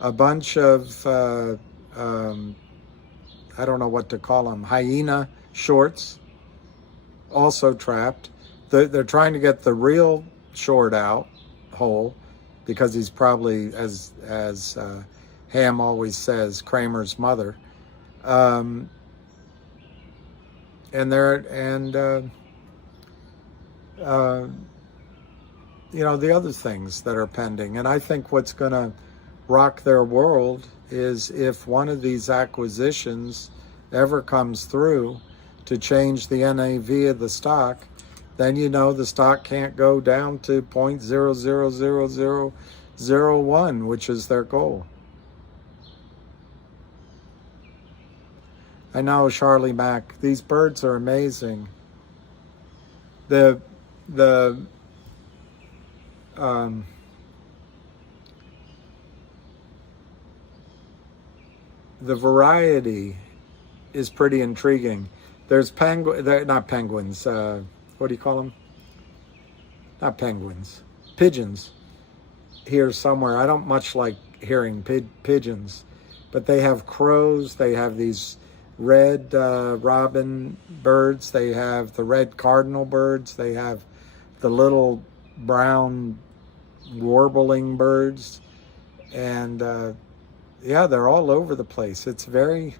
a bunch of, I don't know what to call them, hyena shorts, also trapped. They're trying to get the real short out whole, because he's probably, as Ham always says, Kramer's mother. And you know, the other things that are pending. And I think what's going to rock their world is if one of these acquisitions ever comes through to change the NAV of the stock, then you know the stock can't go down to 0.000001, which is their goal. I know, Charlie Mack, these birds are amazing. The variety is pretty intriguing. There's not penguins. What do you call them? Not penguins. Pigeons. Here somewhere. I don't much like hearing pigeons, but they have crows. They have these red robin birds. They have the red cardinal birds. They have the little brown warbling birds. And yeah, they're all over the place. It's very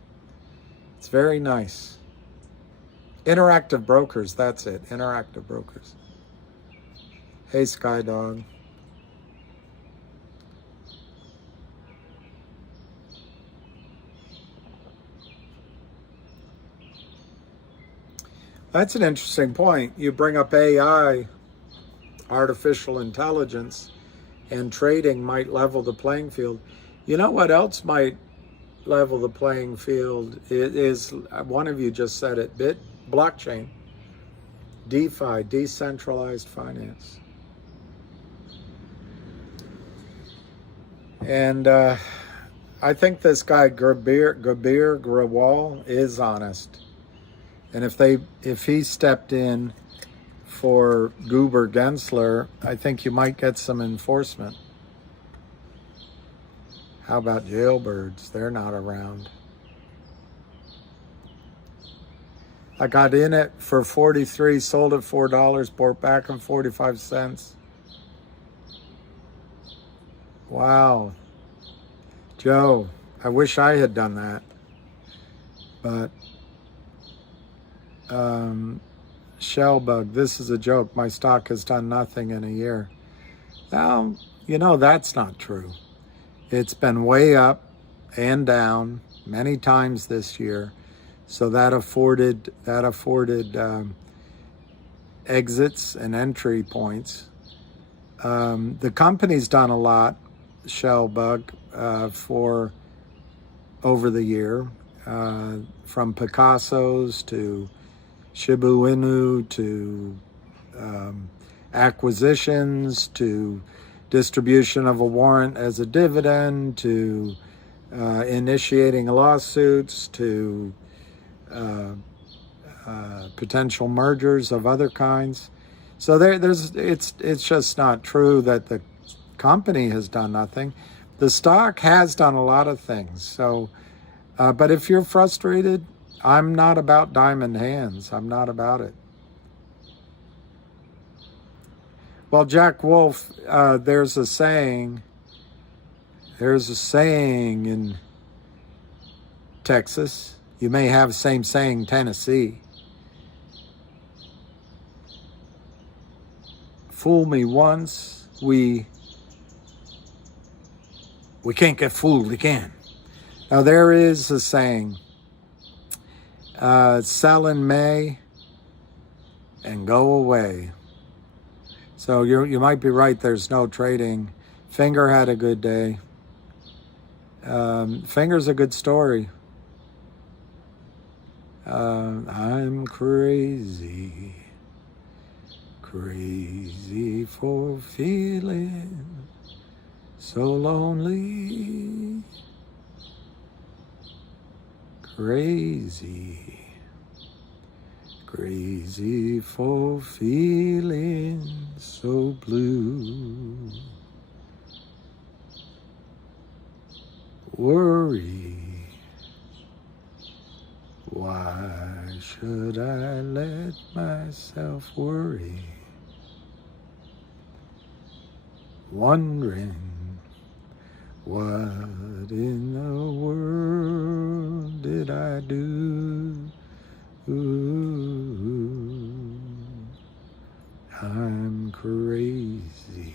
nice. Interactive brokers, that's it. Interactive brokers. Hey, Sky Dog. That's an interesting point. You bring up AI, artificial intelligence, and trading might level the playing field. You know what else might level the playing field? It is, one of you just said it, blockchain, DeFi, decentralized finance. And I think this guy Gabir Grewal is honest. And if he stepped in for Goober Gensler, I think you might get some enforcement. How about jailbirds? They're not around. I got in it for 43, sold at $4, bought back at 45 cents. Wow. Joe, I wish I had done that. But Shellbug, this is a joke. My stock has done nothing in a year. Well, you know, that's not true. It's been way up and down many times this year. So that afforded exits and entry points. The company's done a lot, Shellbug, for over the year, from Picasso's to Shibu Inu to acquisitions to distribution of a warrant as a dividend to initiating lawsuits to potential mergers of other kinds. So it's just not true that the company has done nothing. The stock has done a lot of things. So, but if you're frustrated, I'm not about diamond hands. I'm not about it. Well, Jack Wolf, there's a saying in Texas. You may have the same saying Tennessee. Fool me once, we We can't get fooled again. Now, there is a saying, sell in May and go away. So you might be right, there's no trading. Finger had a good day. Finger's a good story. I'm crazy for feeling so lonely. Crazy for feeling so blue. Worry. Why should I let myself worry? Wondering what in the world did I do? I'm crazy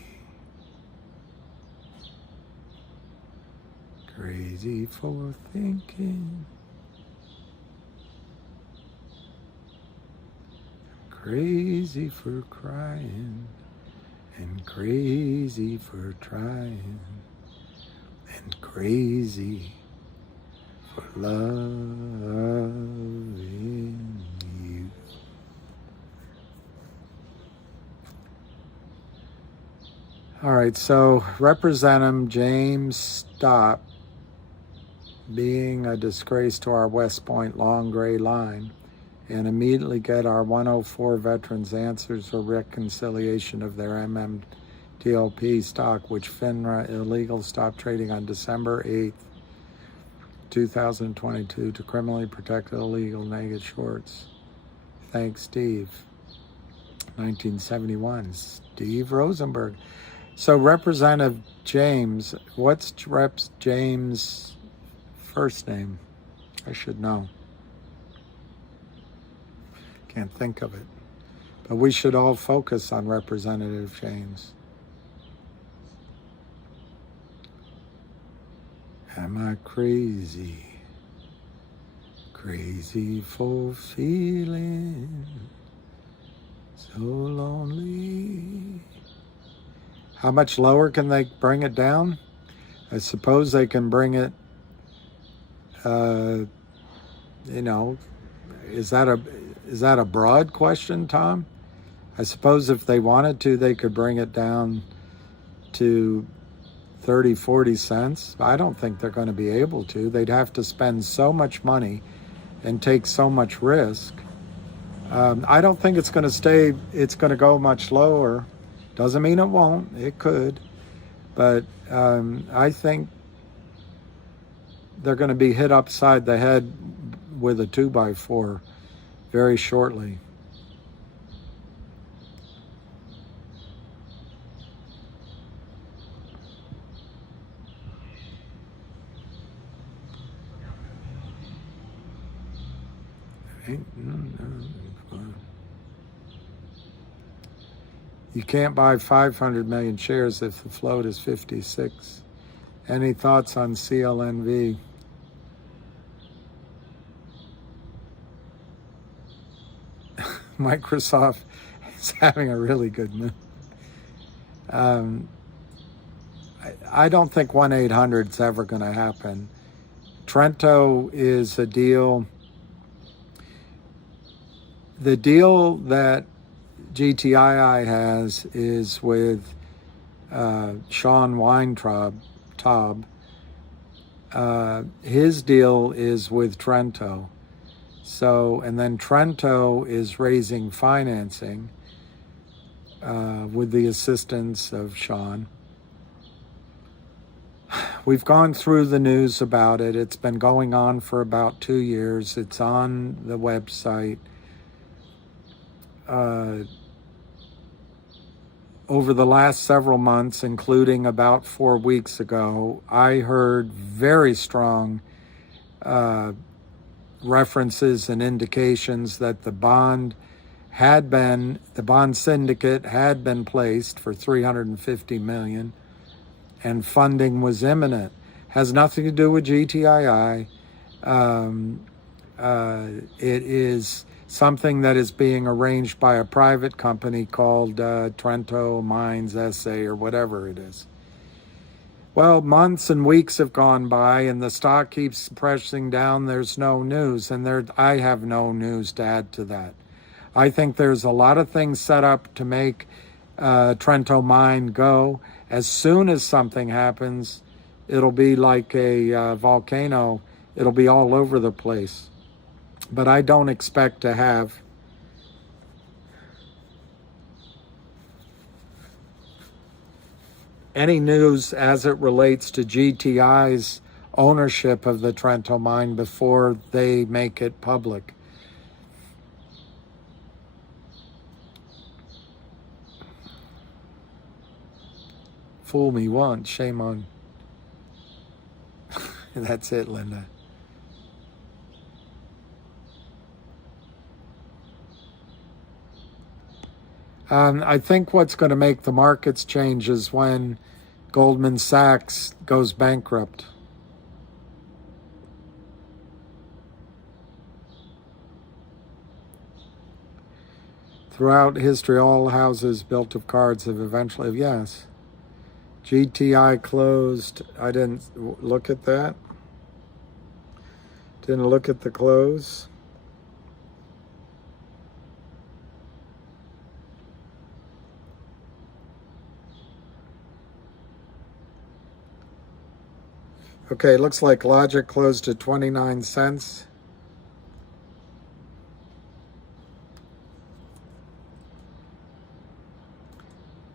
for thinking. Crazy for crying, and crazy for trying, and crazy for loving you. All right, so Representative James Stopp, being a disgrace to our West Point long gray line, and immediately get our 104 veterans answers for reconciliation of their MMTLP stock, which FINRA illegal stopped trading on December 8th, 2022 to criminally protect illegal negative shorts. Thanks, Steve. 1971, Steve Rosenberg. So Representative James, what's Rep. James' first name? I should know. Can't think of it. But we should all focus on Representative James. Am I crazy? Crazy for feeling so lonely. How much lower can they bring it down? I suppose they can bring it, is that a broad question, Tom? I suppose if they wanted to, they could bring it down to 30, 40 cents. I don't think they're going to be able to. They'd have to spend so much money and take so much risk. I don't think it's going to go much lower. Doesn't mean it won't. It could. But I think they're going to be hit upside the head with a 2x4 very shortly. You can't buy 500 million shares if the float is 56. Any thoughts on CLNV? Microsoft is having a really good move. I don't think 1-800 is ever going to happen. Trento is a deal. The deal that GTII has is with Sean Weintraub. His deal is with Trento. So, and then Trento is raising financing with the assistance of Sean. We've gone through the news about it. It's been going on for about 2 years. It's on the website. Over the last several months, including about 4 weeks ago, I heard very strong references and indications that the bond syndicate had been placed for $350 million and funding was imminent. Has nothing to do with GTII. It is something that is being arranged by a private company called Trento Mines SA or whatever it is. Well, months and weeks have gone by and the stock keeps pressing down. There's no news, and I have no news to add to that. I think there's a lot of things set up to make Trento Mine go. As soon as something happens, it'll be like a volcano. It'll be all over the place. But I don't expect to have any news as it relates to GTI's ownership of the Trento Mine before they make it public. Fool me once, shame on. That's it, Linda. I think what's going to make the markets change is when Goldman Sachs goes bankrupt. Throughout history, all houses built of cards have eventually, yes. GTI closed. I didn't look at that. Didn't look at the close. Okay, looks like Logic closed at 29 cents.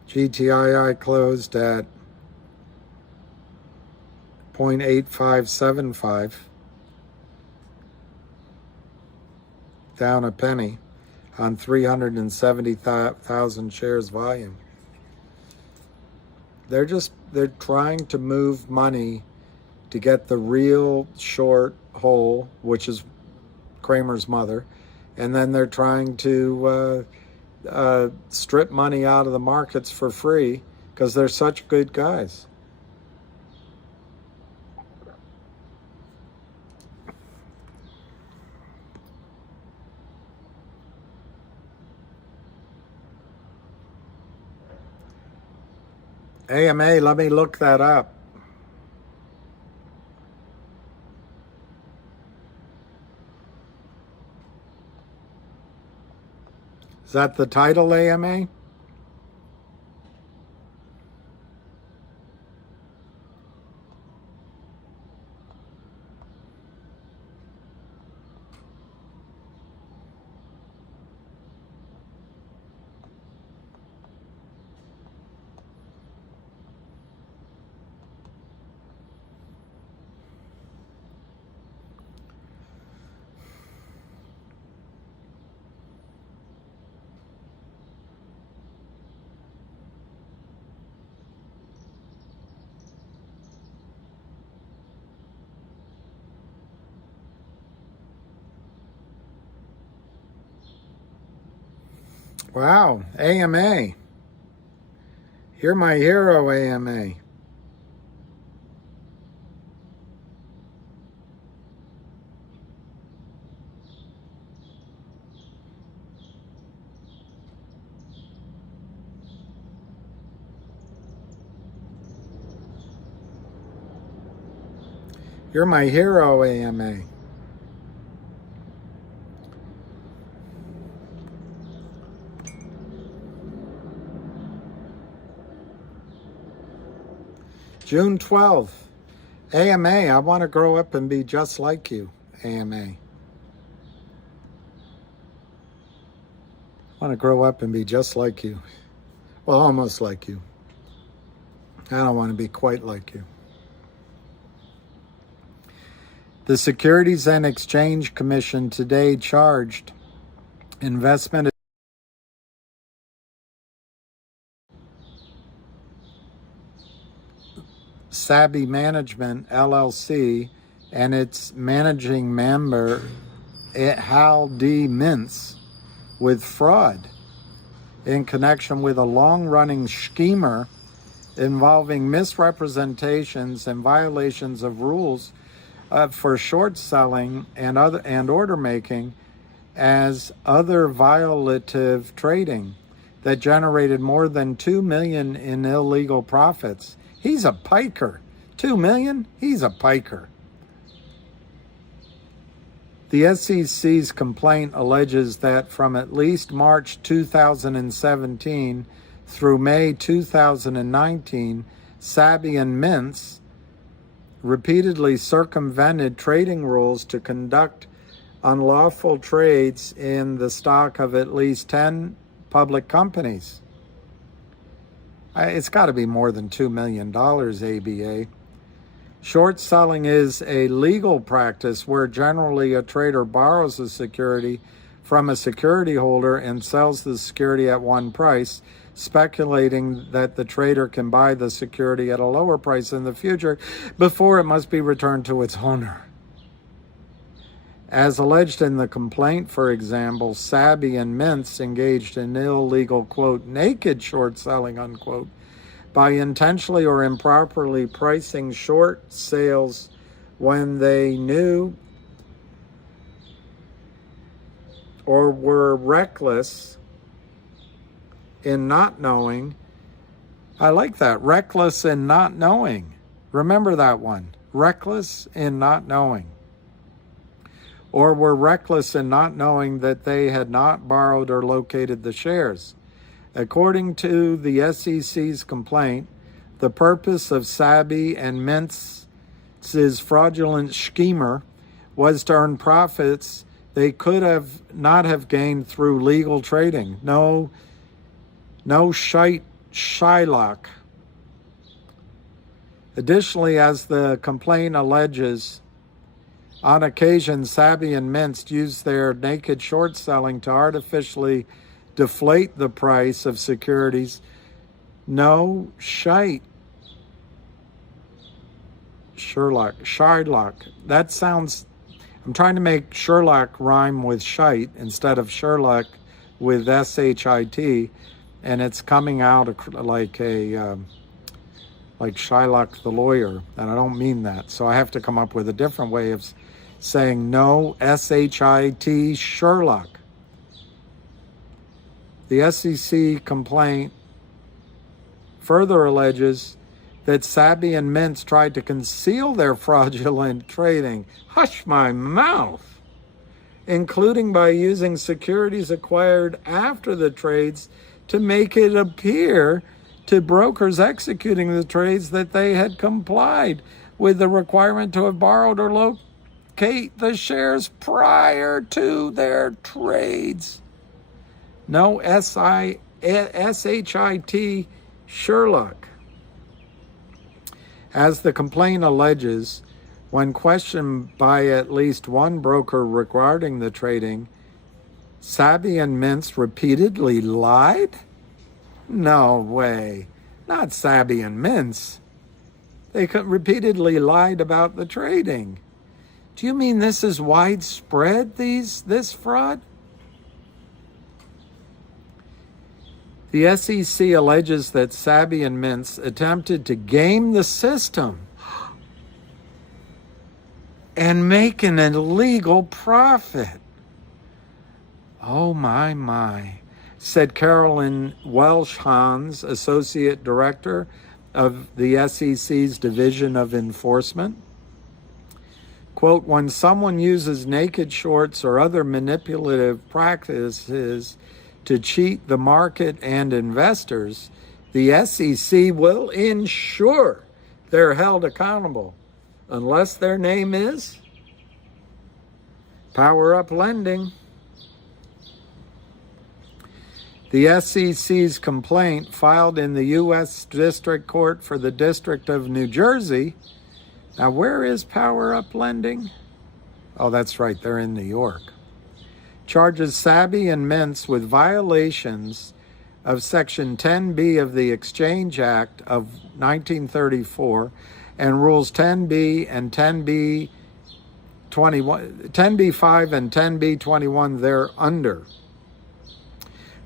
GTII closed at 0.8575, down a penny on 370,000 shares volume. They're trying to move money to get the real short hole, which is Kramer's mother, and then they're trying to strip money out of the markets for free because they're such good guys. AMA, let me look that up. Is that the title, AMA? Wow, AMA. You're my hero, AMA. You're my hero, AMA. June 12th. AMA, I want to grow up and be just like you, AMA. I want to grow up and be just like you. Well, almost like you. I don't want to be quite like you. The Securities and Exchange Commission today charged investment Savvy Management, LLC, and its managing member, Hal D. Mintz, with fraud in connection with a long-running schemer involving misrepresentations and violations of rules for short selling and order making as other violative trading that generated more than $2 million in illegal profits. He's a piker. $2 million? He's a piker. The SEC's complaint alleges that from at least March 2017 through May 2019, Sabian Mintz repeatedly circumvented trading rules to conduct unlawful trades in the stock of at least 10 public companies. It's got to be more than $2 million, ABA. Short selling is a legal practice where generally a trader borrows a security from a security holder and sells the security at one price, speculating that the trader can buy the security at a lower price in the future before it must be returned to its owner. As alleged in the complaint, for example, Sabian Mintz engaged in illegal, quote, naked short selling, unquote, by intentionally or improperly pricing short sales when they knew or were reckless in not knowing. I like that. Reckless in not knowing. Remember that one. Reckless in not knowing. Or were reckless in not knowing that they had not borrowed or located the shares. According to the SEC's complaint, the purpose of Sabi and Mintz's fraudulent schemer was to earn profits they could have not have gained through legal trading. No HELOC. Additionally, as the complaint alleges, on occasion, Sabi and Mintz used their naked short selling to artificially deflate the price of securities. No shite. Shylock. That sounds, I'm trying to make Sherlock rhyme with shite instead of Sherlock with SHIT, and it's coming out like Shylock the lawyer, and I don't mean that. So I have to come up with a different way of saying no SHIT Sherlock. The SEC complaint further alleges that Sabi and Mintz tried to conceal their fraudulent trading. Hush my mouth! Including by using securities acquired after the trades to make it appear to brokers executing the trades that they had complied with the requirement to have borrowed or locate the shares prior to their trades. No SHIT Sherlock. As the complaint alleges, when questioned by at least one broker regarding the trading, Sabi and Mintz repeatedly lied? No way. Not Sabi and Mintz. They repeatedly lied about the trading. Do you mean this is widespread, this fraud? The SEC alleges that Sabi and Mintz attempted to game the system and make an illegal profit. Oh my, said Carolyn Welsh-Hans, Associate Director of the SEC's Division of Enforcement. Quote, when someone uses naked shorts or other manipulative practices to cheat the market and investors, the SEC will ensure they're held accountable, unless their name is Power Up Lending. The SEC's complaint, filed in the U.S. District Court for the District of New Jersey. Now, where is Power Up Lending? Oh, that's right, they're in New York. Charges Sabi and Mintz with violations of Section 10B of the Exchange Act of 1934 and Rules 10B and 10B 21, 10B5 and 10B21 thereunder.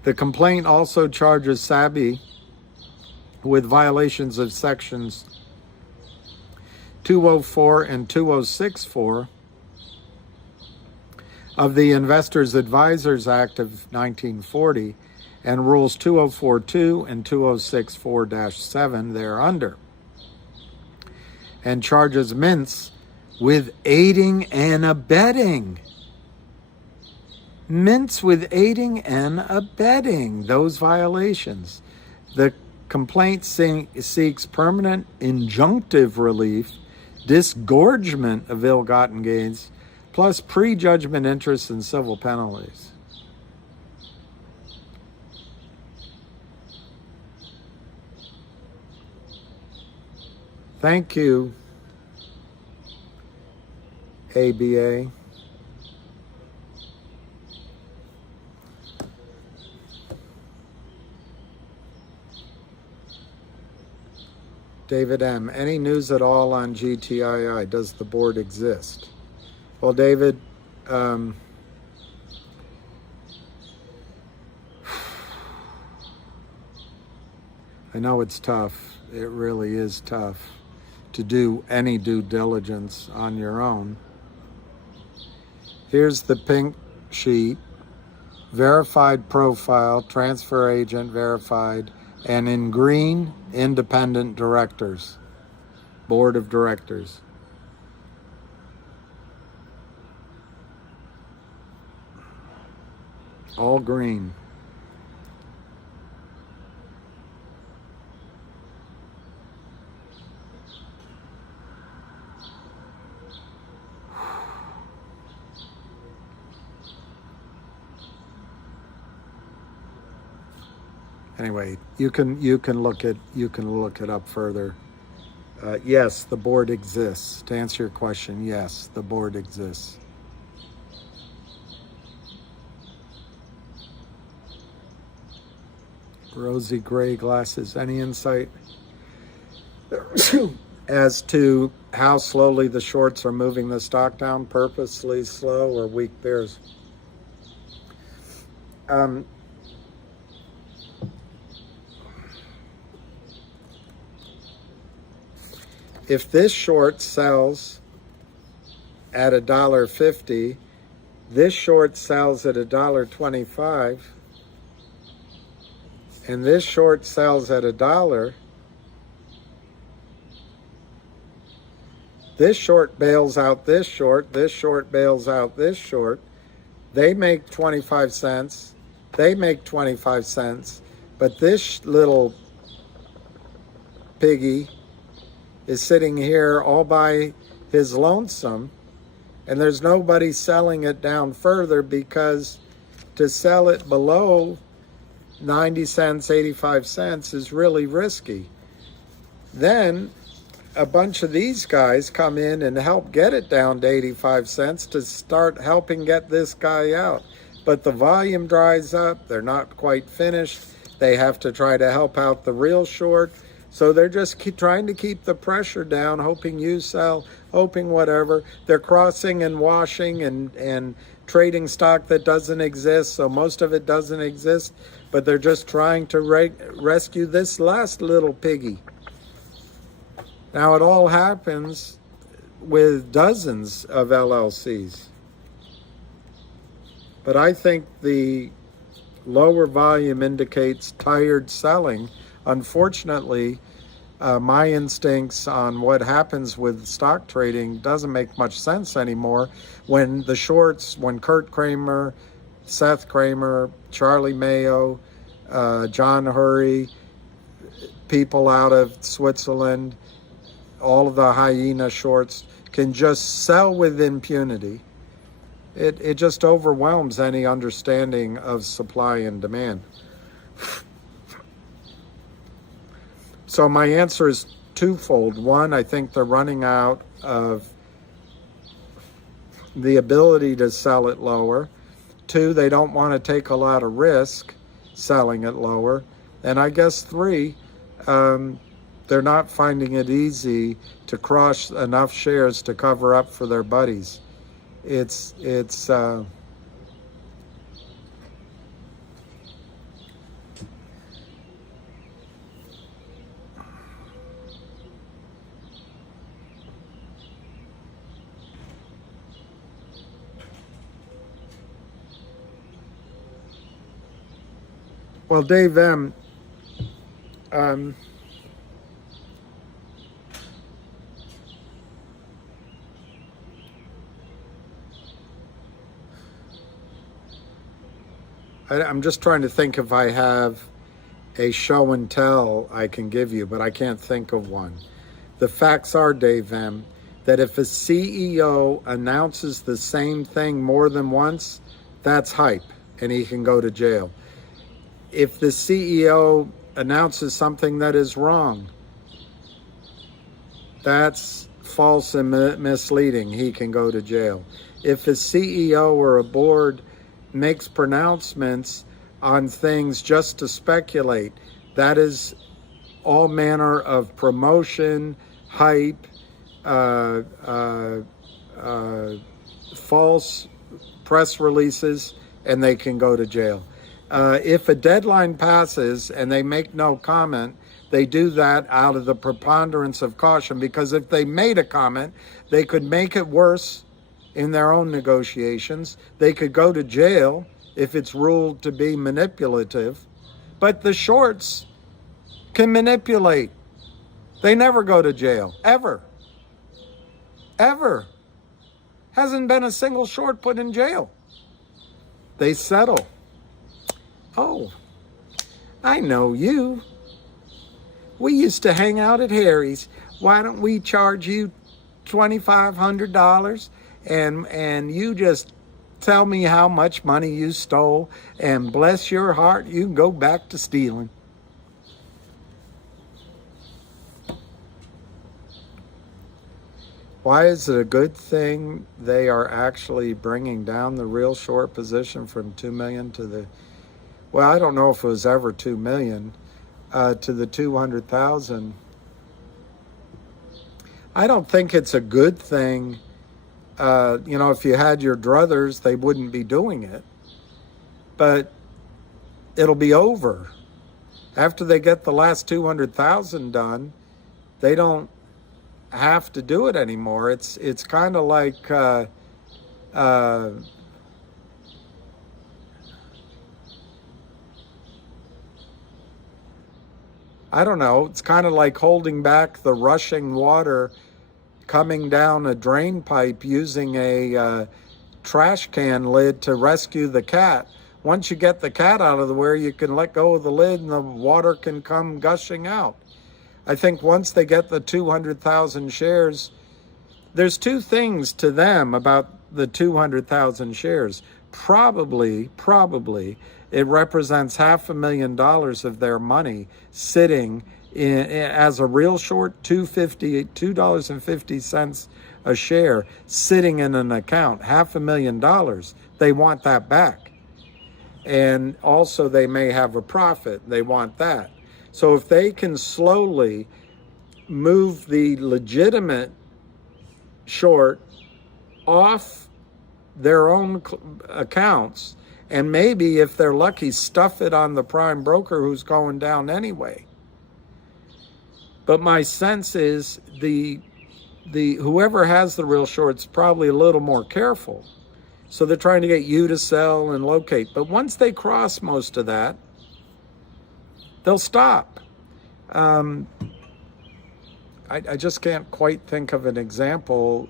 The complaint also charges Sabi with violations of sections 204 and 2064 of the Investors Advisors Act of 1940 and Rules 2042 and 2064-7 thereunder, and charges Mintz with aiding and abetting. Mintz with aiding and abetting those violations. The complaint seeks permanent injunctive relief, disgorgement of ill-gotten gains, plus prejudgment interest and civil penalties. Thank you, ABA. David M. Any news at all on GTII? Does the board exist? Well, David, I know it's tough. It really is tough to do any due diligence on your own. Here's the pink sheet. Verified profile, transfer agent verified, and in green, independent directors, board of directors. All green. Anyway, you can look it up further. Yes, the board exists. To answer your question, yes, the board exists. Rosy gray glasses. Any insight as to how slowly the shorts are moving the stock down? Purposely slow or weak bears? If this short sells at $1.50, this short sells at $1.25, and this short sells at $1, this short bails out this short bails out this short, they make 25 cents, they make 25 cents, but this little piggy is sitting here all by his lonesome, and there's nobody selling it down further, because to sell it below 90 cents, 85 cents is really risky. Then a bunch of these guys come in and help get it down to 85 cents to start helping get this guy out. But the volume dries up, they're not quite finished, they have to try to help out the real short. So they're just trying to keep the pressure down, hoping you sell, hoping whatever. They're crossing and washing and trading stock that doesn't exist, so most of it doesn't exist, but they're just trying to rescue this last little piggy. Now, it all happens with dozens of LLCs. But I think the lower volume indicates tired selling. Unfortunately, my instincts on what happens with stock trading doesn't make much sense anymore when the shorts, when Kurt Kramer, Seth Kramer, Charlie Mayo, John Hurry, people out of Switzerland, all of the hyena shorts can just sell with impunity. It just overwhelms any understanding of supply and demand. So my answer is twofold. One, I think they're running out of the ability to sell it lower. Two, they don't want to take a lot of risk selling it lower. And I guess three, they're not finding it easy to crush enough shares to cover up for their buddies. It's Well, Dave M., um, I'm just trying to think if I have a show and tell I can give you, but I can't think of one. The facts are, Dave M., that if a CEO announces the same thing more than once, that's hype, and he can go to jail. If the CEO announces something that is wrong, that's false and misleading. He can go to jail. If a CEO or a board makes pronouncements on things just to speculate, that is all manner of promotion, hype, false press releases, and they can go to jail. If a deadline passes and they make no comment, they do that out of the preponderance of caution, because if they made a comment, they could make it worse in their own negotiations. They could go to jail if it's ruled to be manipulative. But the shorts can manipulate. They never go to jail, ever. Ever. Hasn't been a single short put in jail. They settle. Oh, I know you. We used to hang out at Harry's. Why don't we charge you $2,500 and you just tell me how much money you stole, and bless your heart, you can go back to stealing. Why is it a good thing they are actually bringing down the real short position from 2 million to the, well, I don't know if it was ever 2 million, to the 200,000. I don't think it's a good thing. If you had your druthers, they wouldn't be doing it. But it'll be over. After they get the last 200,000 done, they don't have to do it anymore. It's kind of like I don't know, it's kind of like holding back the rushing water coming down a drain pipe using a trash can lid to rescue the cat. Once you get the cat out of the way, you can let go of the lid and the water can come gushing out. I think once they get the 200,000 shares, there's two things to them about the 200,000 shares. Probably, it represents $500,000 of their money sitting in, as a real short, $2.50 a share sitting in an account, $500,000. They want that back. And also they may have a profit. They want that. So if they can slowly move the legitimate short off their own accounts, and maybe if they're lucky, stuff it on the prime broker who's going down anyway. But my sense is the whoever has the real short's probably a little more careful. So they're trying to get you to sell and locate. But once they cross most of that, they'll stop. I just can't quite think of an example.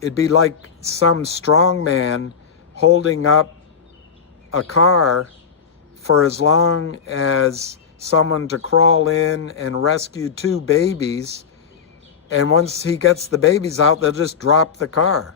It'd be like some strong man holding up a car for as long as someone to crawl in and rescue 2 babies. And once he gets the babies out, they'll just drop the car.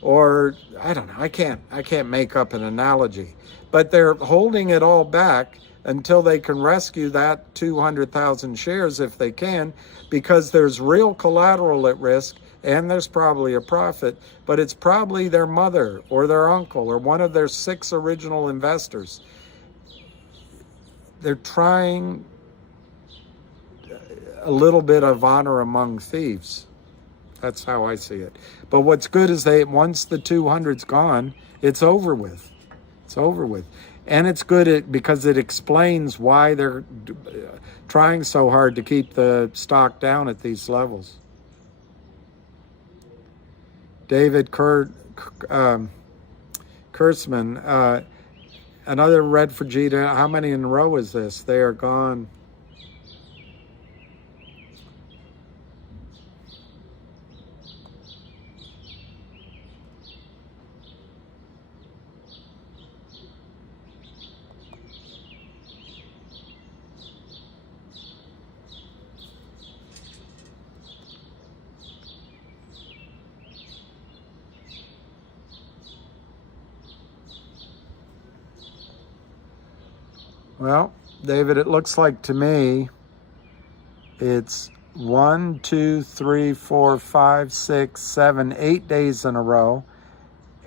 Or, I don't know, I can't make up an analogy. But they're holding it all back until they can rescue that 200,000 shares if they can, because there's real collateral at risk and there's probably a profit, but it's probably their mother or their uncle or one of their 6 original investors. They're trying a little bit of honor among thieves. That's how I see it. But what's good is once the 200's gone, it's over with. It's over with. And it's good because it explains why they're trying so hard to keep the stock down at these levels. David Kurtzman, Another red for GTII. How many in a row is this? They are gone. Well, David, it looks like to me it's 1, 2, 3, 4, 5, 6, 7, 8 days in a row.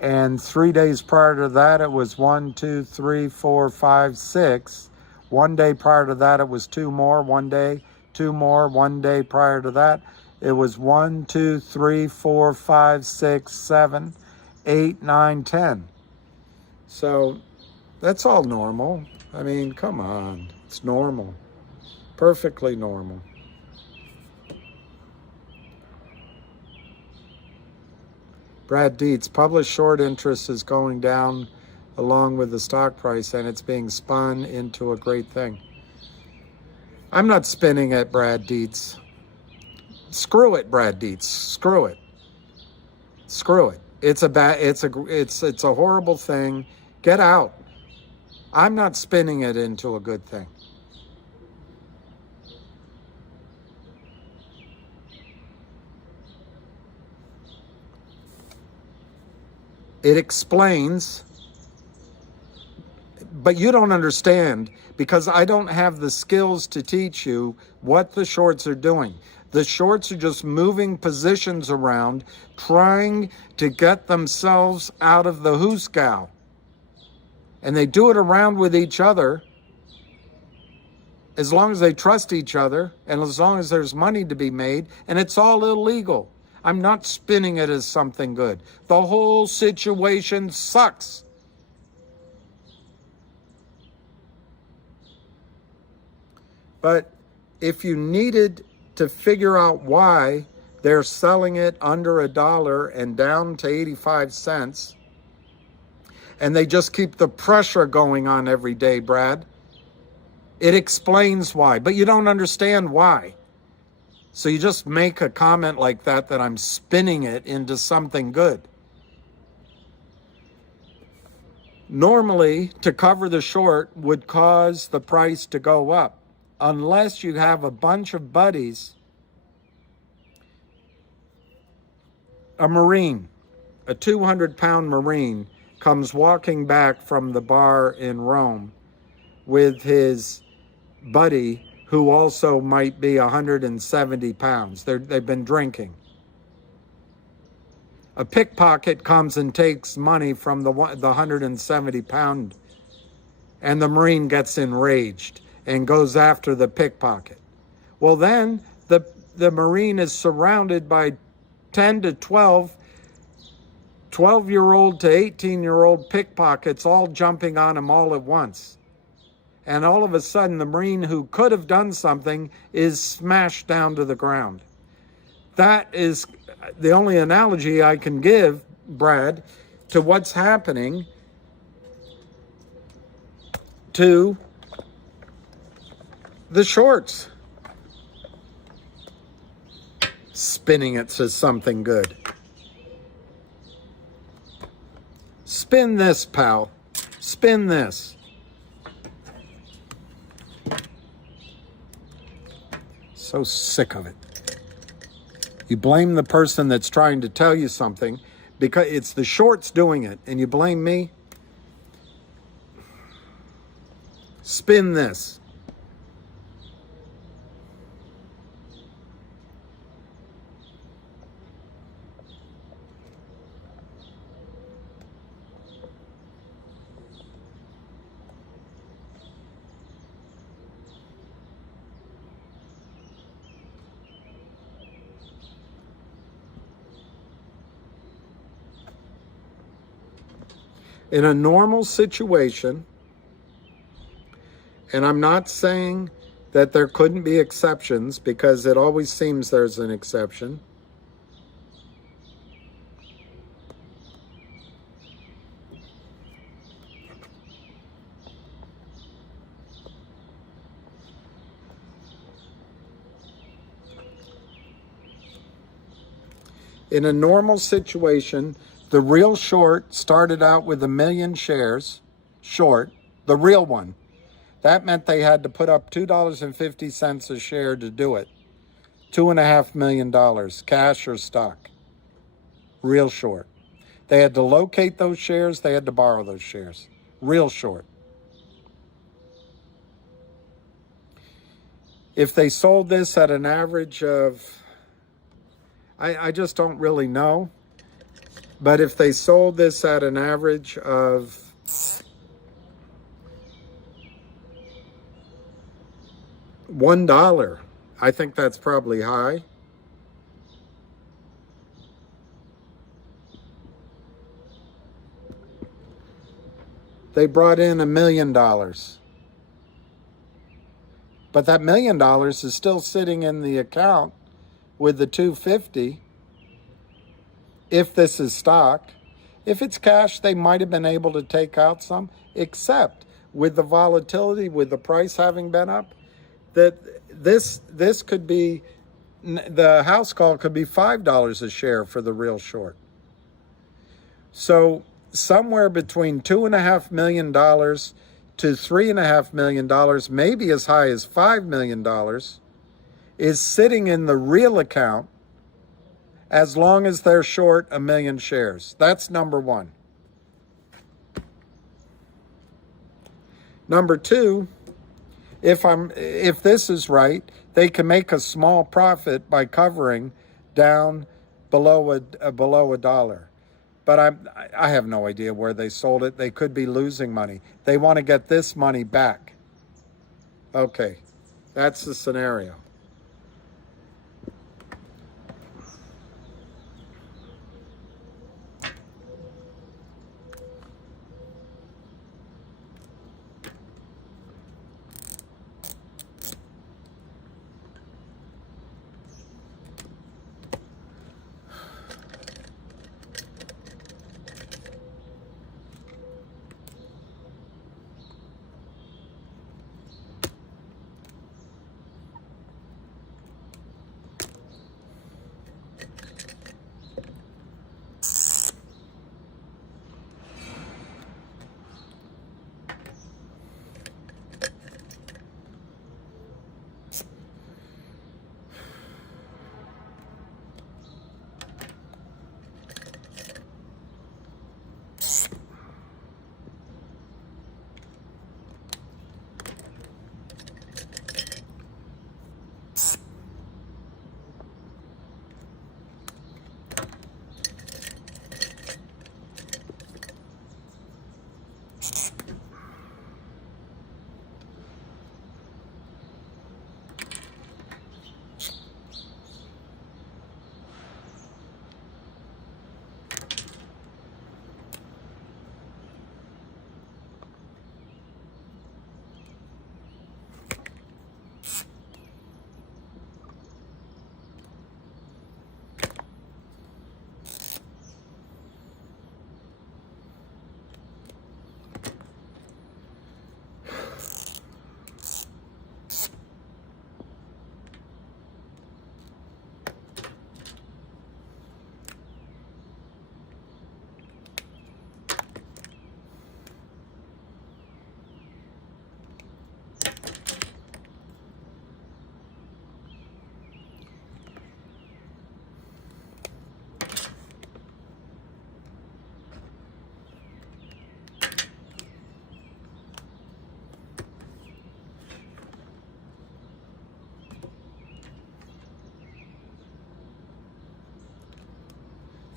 And 3 days prior to that, it was 1, 2, 3, 4, 5, 6. 1 day prior to that, it was 2 more. 1 day, 2 more. 1 day prior to that, it was 1, 2, 3, 4, 5, 6, 7, 8, 9, 10. So that's all normal. I mean, come on. It's normal. Perfectly normal. Brad Dietz, published short interest is going down along with the stock price, and it's being spun into a great thing. I'm not spinning it, Brad Dietz. Screw it, Brad Dietz. Screw it. Screw it. It's a horrible thing. Get out. I'm not spinning it into a good thing. It explains, but you don't understand because I don't have the skills to teach you what the shorts are doing. The shorts are just moving positions around, trying to get themselves out of the hoosegow. And they do it around with each other as long as they trust each other and as long as there's money to be made, and it's all illegal. I'm not spinning it as something good. The whole situation sucks. But if you needed to figure out why they're selling it under $1 and down to 85 cents, and they just keep the pressure going on every day, Brad, it explains why, but you don't understand why. So you just make a comment like that I'm spinning it into something good. Normally, to cover the short would cause the price to go up, unless you have a bunch of buddies. A Marine, a 200-pound Marine, comes walking back from the bar in Rome with his buddy who also might be 170 pounds. They've been drinking. A pickpocket comes and takes money from the 170-pound, and the Marine gets enraged and goes after the pickpocket. Well, then the Marine is surrounded by 10 to 12-year-old to 18-year-old pickpockets all jumping on him all at once. And all of a sudden, the Marine who could have done something is smashed down to the ground. That is the only analogy I can give, Brad, to what's happening to the shorts. Spinning it to something good. Spin this, pal. Spin this. So sick of it. You blame the person that's trying to tell you something because it's the shorts doing it, and you blame me. Spin this. In a normal situation, and I'm not saying that there couldn't be exceptions because it always seems there's an exception. In a normal situation, the real short started out with 1 million shares short, the real one. That meant they had to put up $2.50 a share to do it. $2.5 million, cash or stock. Real short. They had to locate those shares, they had to borrow those shares. Real short. If they sold this at an average of, I just don't really know, but if they sold this at an average of $1, I think that's probably high. They brought in $1 million. But that $1 million is still sitting in the account with the 250 if this is stock. If it's cash, they might have been able to take out some, except with the volatility, with the price having been up, that this could be, the house call could be $5 a share for the real short. So somewhere between $2.5 million to $3.5 million, maybe as high as $5 million, is sitting in the real account as long as they're short 1 million shares. That's number one. Number two, if this is right, they can make a small profit by covering down below a dollar. But I have no idea where they sold it. They could be losing money. They want to get this money back. Okay, that's the scenario.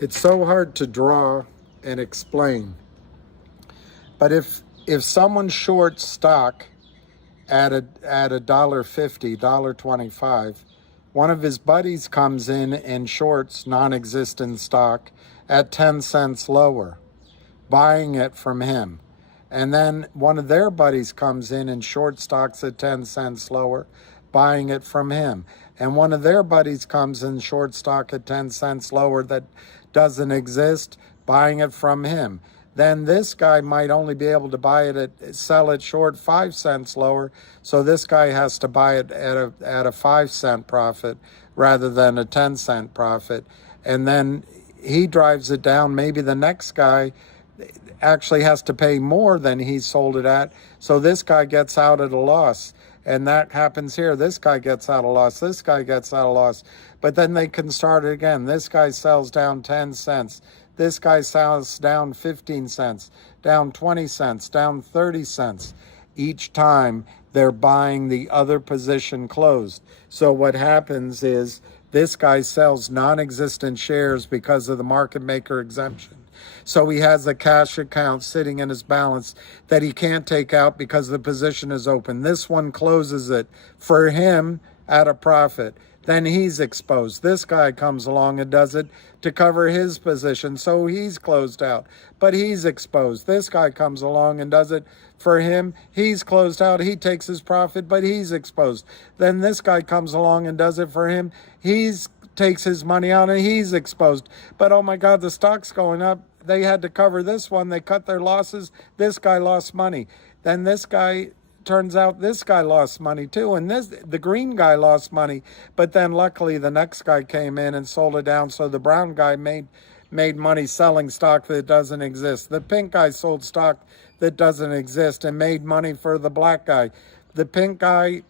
It's so hard to draw and explain. But if someone shorts stock at $1.50, $1.25, one of his buddies comes in and shorts non-existent stock at 10 cents lower, buying it from him. And then one of their buddies comes in and short stocks at 10 cents lower, buying it from him. And one of their buddies comes in short stock at 10 cents lower that doesn't exist, buying it from him. Then this guy might only be able to sell it short 5 cents lower, so this guy has to buy it at a 5 cent profit rather than a 10 cent profit. and then he drives it down. Maybe the next guy actually has to pay more than he sold it at. So this guy gets out at a loss. And that happens here. This guy gets out a loss. This guy gets out a loss. But then they can start it again. This guy sells down 10 cents. This guy sells down 15 cents, down 20 cents, down 30 cents. Each time they're buying the other position closed. So what happens is this guy sells non-existent shares because of the market maker exemption. So he has a cash account sitting in his balance that he can't take out because the position is open. This one closes it for him at a profit. Then he's exposed. This guy comes along and does it to cover his position, so he's closed out, but he's exposed. This guy comes along and does it for him. He's closed out. He takes his profit, but he's exposed. Then this guy comes along and does it for him. He's takes his money out and he's exposed. But oh my God, the stock's going up. They had to cover this one. They cut their losses. This guy lost money. Then this guy, turns out this guy lost money too. And the green guy lost money. But then luckily the next guy came in and sold it down. So the brown guy made money selling stock that doesn't exist. The pink guy sold stock that doesn't exist and made money for the black guy. The pink guy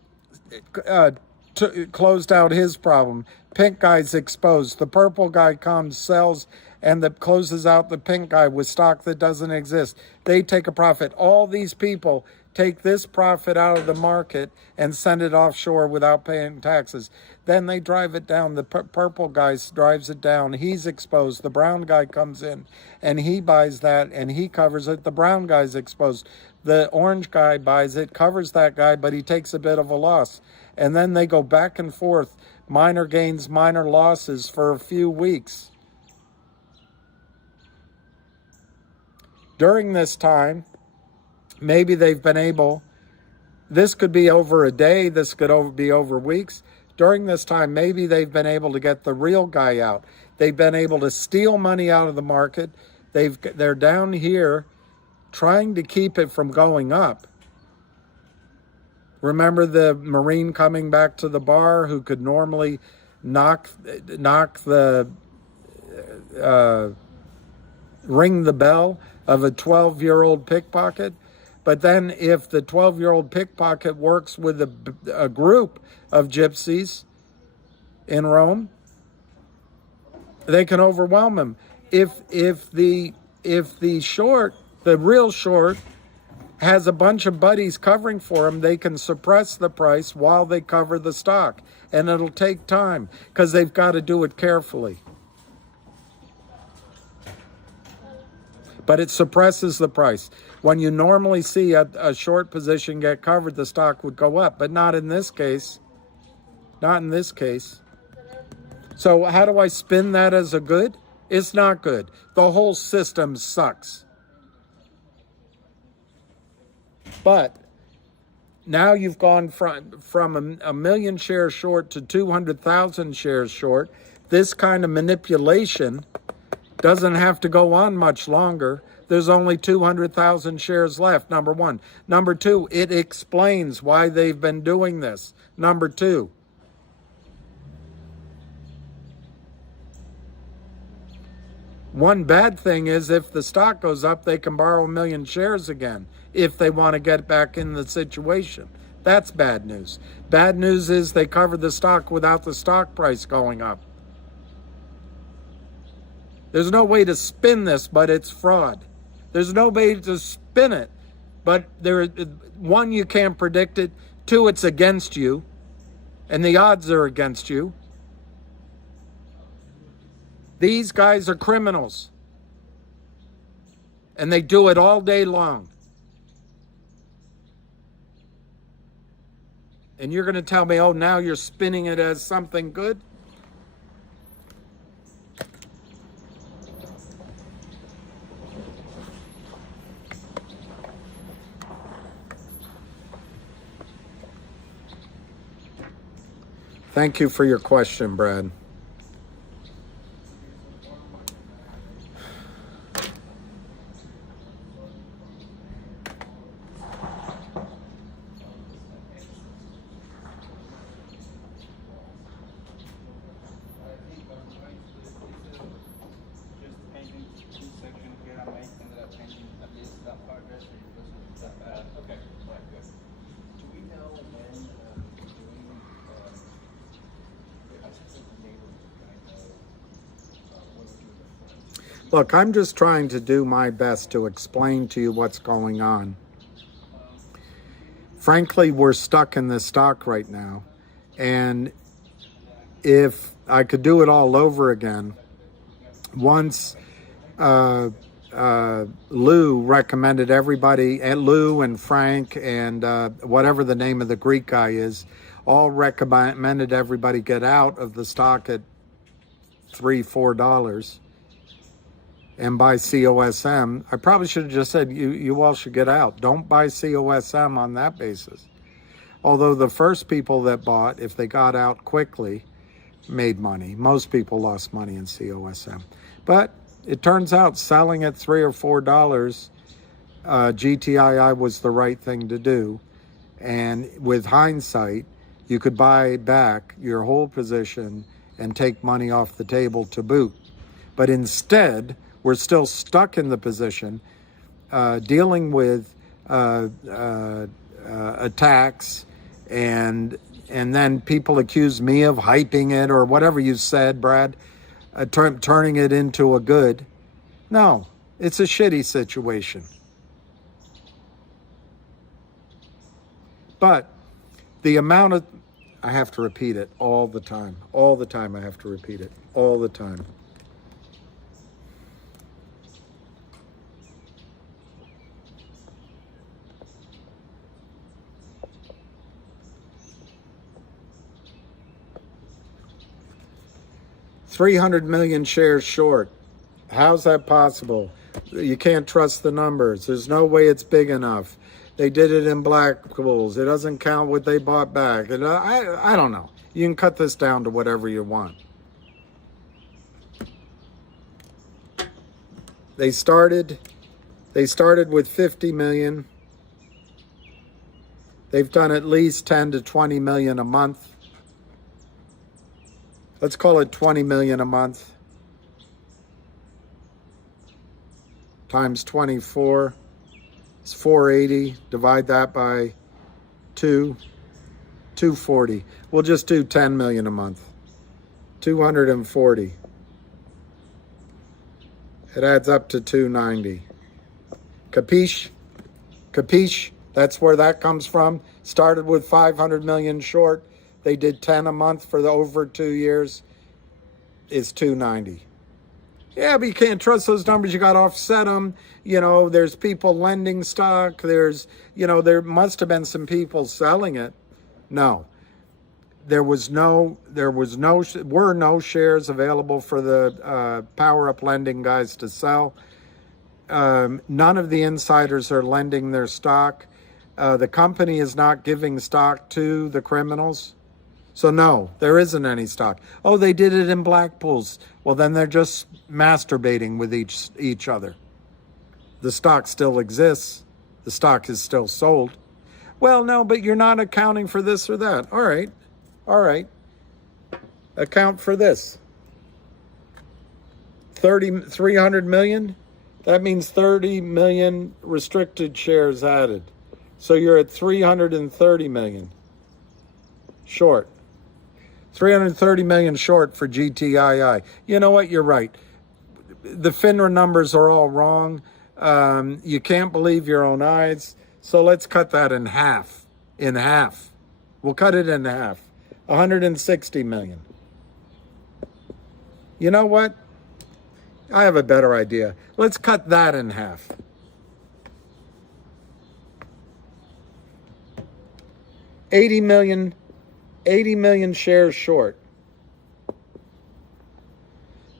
closed out his problem. Pink guy's exposed. The purple guy comes, sells, and closes out the pink guy with stock that doesn't exist. They take a profit. All these people take this profit out of the market and send it offshore without paying taxes. Then they drive it down. The purple guy drives it down. He's exposed. The brown guy comes in and he buys that and he covers it. The brown guy's exposed. The orange guy buys it, covers that guy, but he takes a bit of a loss. And then they go back and forth, minor gains, minor losses for a few weeks. During this time, maybe they've been able, this could be over a day, this could be over weeks. During this time, maybe they've been able to get the real guy out. They've been able to steal money out of the market. They're down here trying to keep it from going up. Remember the Marine coming back to the bar who could normally knock the ring the bell of a 12-year-old pickpocket? But then if the 12-year-old pickpocket works with a group of gypsies in Rome, they can overwhelm him. If the real short has a bunch of buddies covering for him, they can suppress the price while they cover the stock. And it'll take time because they've got to do it carefully. But it suppresses the price. When you normally see a short position get covered, the stock would go up, but not in this case. Not in this case. So how do I spin that as a good? It's not good. The whole system sucks. But now you've gone from a million shares short to 200,000 shares short. This kind of manipulation doesn't have to go on much longer. There's only 200,000 shares left, number one. Number two, it explains why they've been doing this. Number two, one bad thing is if the stock goes up, they can borrow 1 million shares again if they want to get back in the situation. That's bad news. Bad news is they covered the stock without the stock price going up. There's no way to spin this, but it's fraud. There's no way to spin it, but one, you can't predict it. Two, it's against you, and the odds are against you. These guys are criminals, and they do it all day long. And you're going to tell me, oh, now you're spinning it as something good? Thank you for your question, Brad. Look, I'm just trying to do my best to explain to you what's going on. Frankly, we're stuck in this stock right now. And if I could do it all over again, once Lou recommended everybody, and Lou and Frank and whatever the name of the Greek guy is, all recommended everybody get out of the stock at $3-4 and buy COSM. I probably should have just said, you all should get out. Don't buy COSM on that basis. Although the first people that bought, if they got out quickly, made money. Most people lost money in COSM. But it turns out selling at $3 or $4, GTII was the right thing to do. And with hindsight, you could buy back your whole position and take money off the table to boot. But instead, we're still stuck in the position, dealing with attacks, and then people accuse me of hyping it or whatever you said, Brad, turning it into a good. No, it's a shitty situation. But the amount of, I have to repeat it all the time. All the time I have to repeat it. All the time. $300 million shares short. How's that possible? You can't trust the numbers. There's no way it's big enough. They did it in black pools. It doesn't count what they bought back. And I don't know. You can cut this down to whatever you want. They started with 50 million. They've done at least 10 to 20 million a month. Let's call it 20 million a month. Times 24 is 480. Divide that by 240. We'll just do 10 million a month. 240. It adds up to 290. Capiche? Capiche? That's where that comes from. Started with 500 million short. They did 10 a month for the over 2 years. It's 290. Yeah, but you can't trust those numbers. You got to offset them. You know, there's people lending stock. There's, you know, there must have been some people selling it. No. Were no shares available for the Power Up lending guys to sell. None of the insiders are lending their stock. The company is not giving stock to the criminals. So no, there isn't any stock. Oh, they did it in black pools. Well, then they're just masturbating with each other. The stock still exists. The stock is still sold. Well, no, but you're not accounting for this or that. All right. All right. Account for this. 300 million? That means 30 million restricted shares added. So you're at 330 million short. 330 million short for GTII. You know what? You're right. The FINRA numbers are all wrong. You can't believe your own eyes. So let's cut that in half. In half. We'll cut it in half. 160 million. You know what? I have a better idea. Let's cut that in half. 80 million shares short.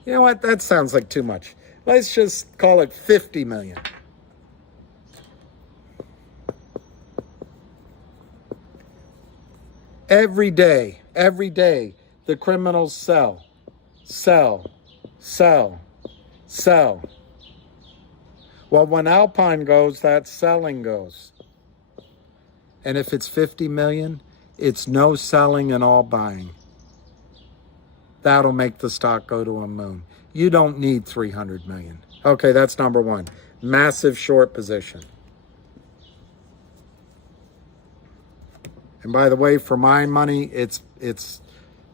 You know what? That sounds like too much. Let's just call it 50 million. Every day, the criminals sell. Well, when Alpine goes, that selling goes. And if it's 50 million, it's no selling and all buying. That'll make the stock go to a moon. You don't need 300 million. Okay, that's number one. Massive short position. And by the way, for my money, it's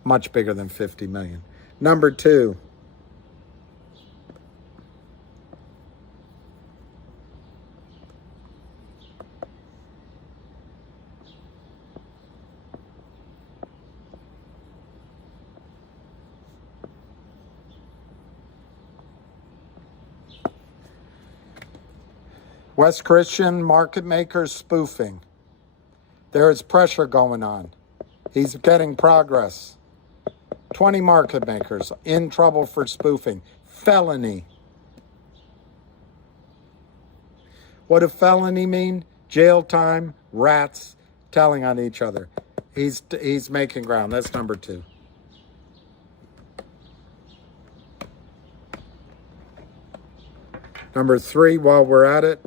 much bigger than 50 million. Number two, West Christian market maker spoofing. There is pressure going on. He's getting progress. 20 market makers in trouble for spoofing. Felony. What does felony mean? Jail time, rats telling on each other. He's making ground. That's number 2. Number 3, while we're at it,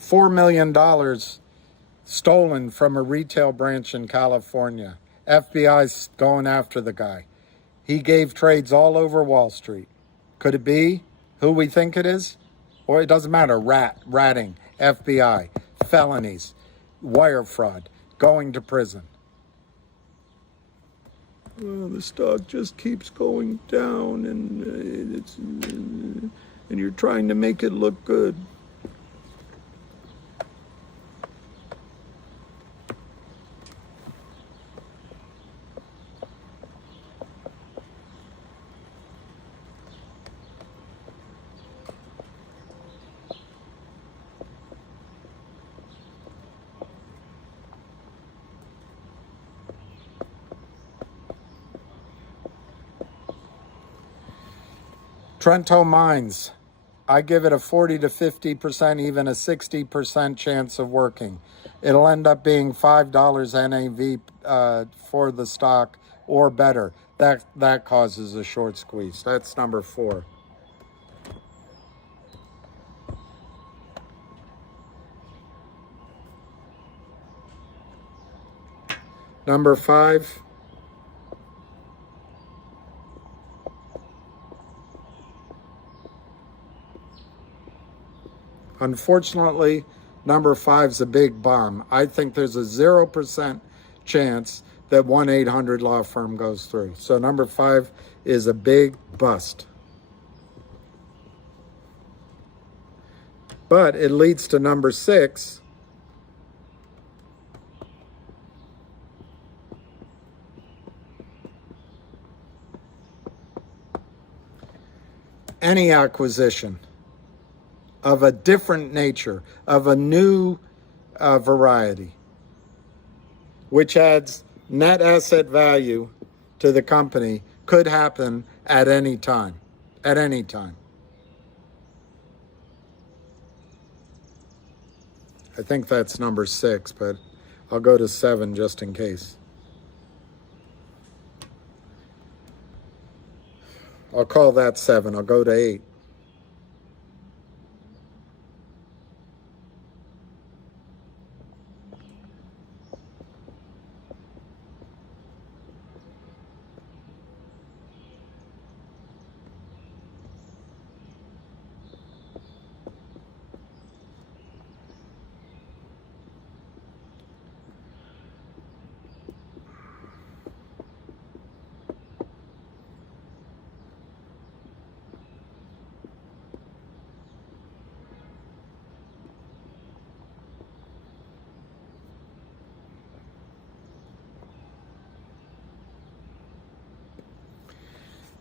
$4 million stolen from a retail branch in California. FBI's going after the guy. He gave trades all over Wall Street. Could it be who we think it is? Or it doesn't matter. Ratting, FBI, felonies, wire fraud, going to prison. Well, the stock just keeps going down, and you're trying to make it look good. Trento Mines, I give it a 40 to 50%, even a 60% chance of working. It'll end up being $5 NAV for the stock or better. That causes a short squeeze. That's number 4. Number 5. Unfortunately, number 5's a big bomb. I think there's a 0% chance that 1-800 law firm goes through. So number 5 is a big bust. But it leads to number 6. Any acquisition of a different nature, of a new variety, which adds net asset value to the company, could happen at any time. At any time. I think that's number 6, but I'll go to 7 just in case. I'll call that 7. I'll go to 8.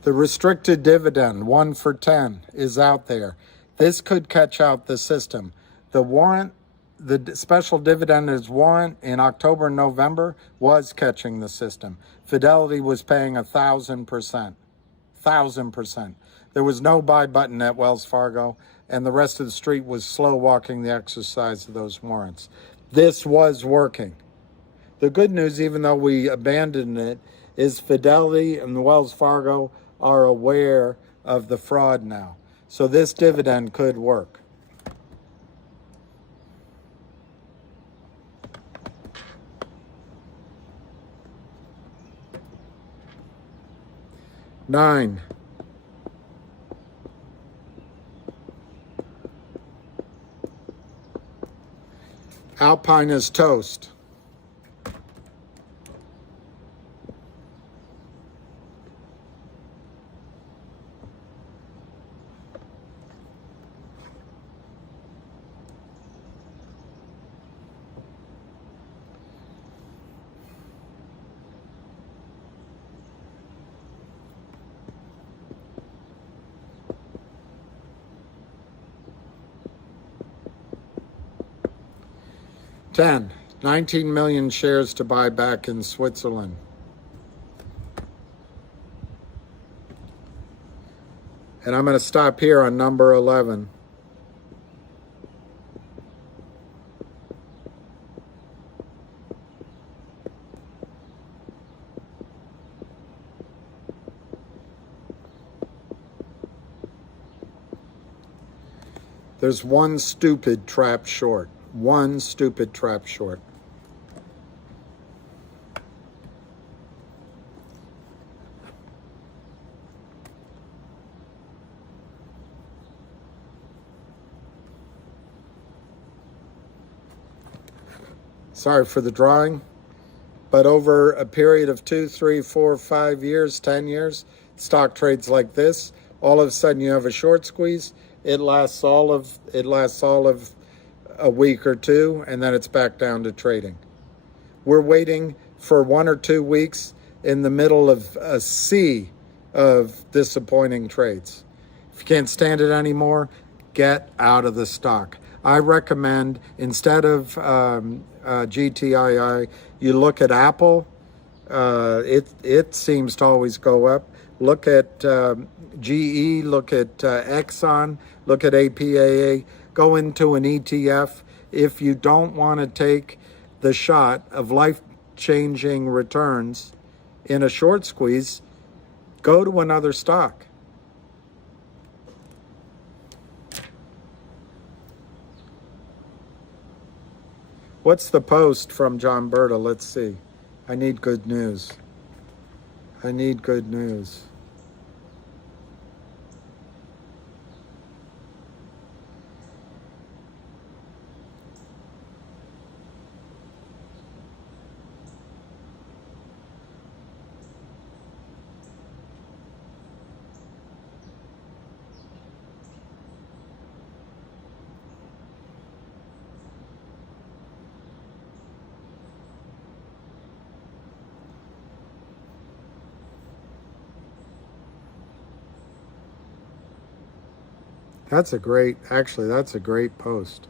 The restricted dividend, 1 for 10, is out there. This could catch out the system. The warrant, the special dividend as warrant in October and November was catching the system. Fidelity was paying 1,000%. 1,000%. There was no buy button at Wells Fargo, and the rest of the street was slow walking the exercise of those warrants. This was working. The good news, even though we abandoned it, is Fidelity and Wells Fargo are aware of the fraud now. So this dividend could work. Nine. Alpine is toast. 10, 19 million shares to buy back in Switzerland. And I'm going to stop here on number 11. There's one stupid trap short. One stupid trap short. Sorry for the drawing, but over a period of 2, 3, 4, 5 years, 10 years, stock trades like this. All of a sudden you have a short squeeze. It lasts all of a week or two, and then it's back down to trading. We're waiting for 1 or 2 weeks in the middle of a sea of disappointing trades. If you can't stand it anymore, get out of the stock. I recommend, instead of GTII, you look at Apple. It seems to always go up. Look at GE, look at Exxon, look at APAA. Go into an ETF. If you don't want to take the shot of life-changing returns in a short squeeze, go to another stock. What's the post from John Berta? Let's see. I need good news. I need good news. That's a great post.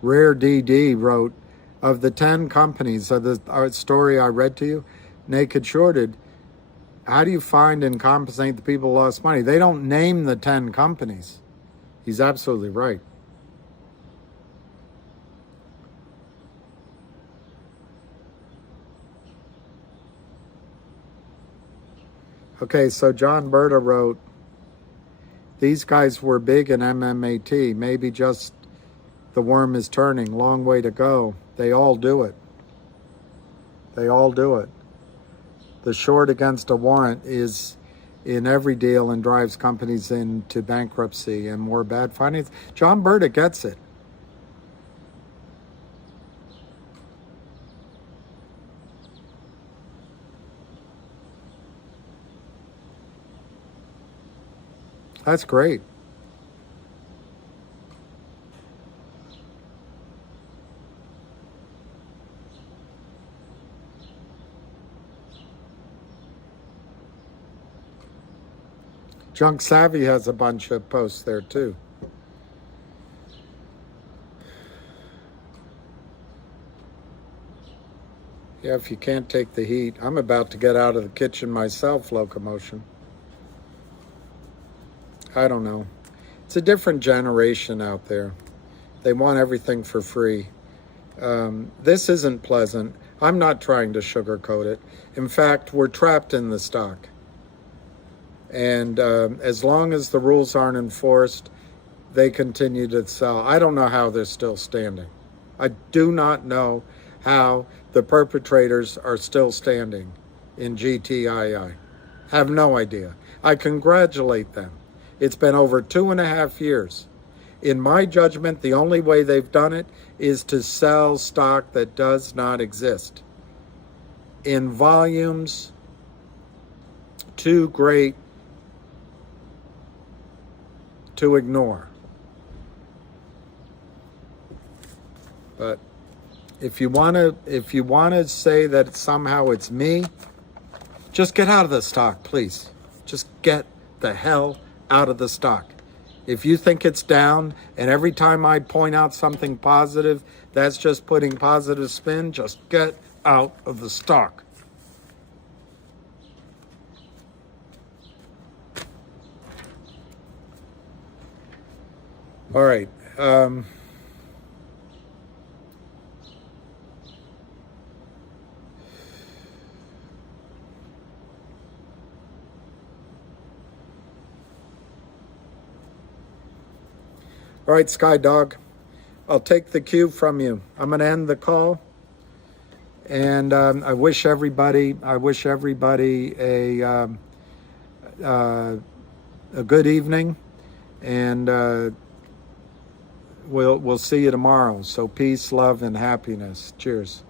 Rare DD wrote, of the 10 companies of the story I read to you, Naked Shorted, how do you find and compensate the people who lost money? They don't name the 10 companies. He's absolutely right. Okay, so John Berta wrote, these guys were big in MMAT. Maybe just the worm is turning. Long way to go. They all do it. They all do it. The short against a warrant is in every deal and drives companies into bankruptcy and more bad finance. John Berta gets it. That's great. Junk Savvy has a bunch of posts there too. Yeah, if you can't take the heat. I'm about to get out of the kitchen myself, Locomotion. I don't know. It's a different generation out there. They want everything for free. This isn't pleasant. I'm not trying to sugarcoat it. In fact, we're trapped in the stock. And as long as the rules aren't enforced, they continue to sell. I don't know how they're still standing. I do not know how the perpetrators are still standing in GTII. Have no idea. I congratulate them. It's been over 2.5 years. In my judgment, the only way they've done it is to sell stock that does not exist in volumes too great to ignore. But if you want to say that somehow it's me, just get out of the stock, please. Just get the hell out of the stock. If you think it's down, and every time I point out something positive, that's just putting positive spin, just get out of the stock. All right. All right, Sky Dog, I'll take the cue from you. I'm going to end the call, and I wish everybody a good evening, and we'll see you tomorrow. So peace, love, and happiness. Cheers.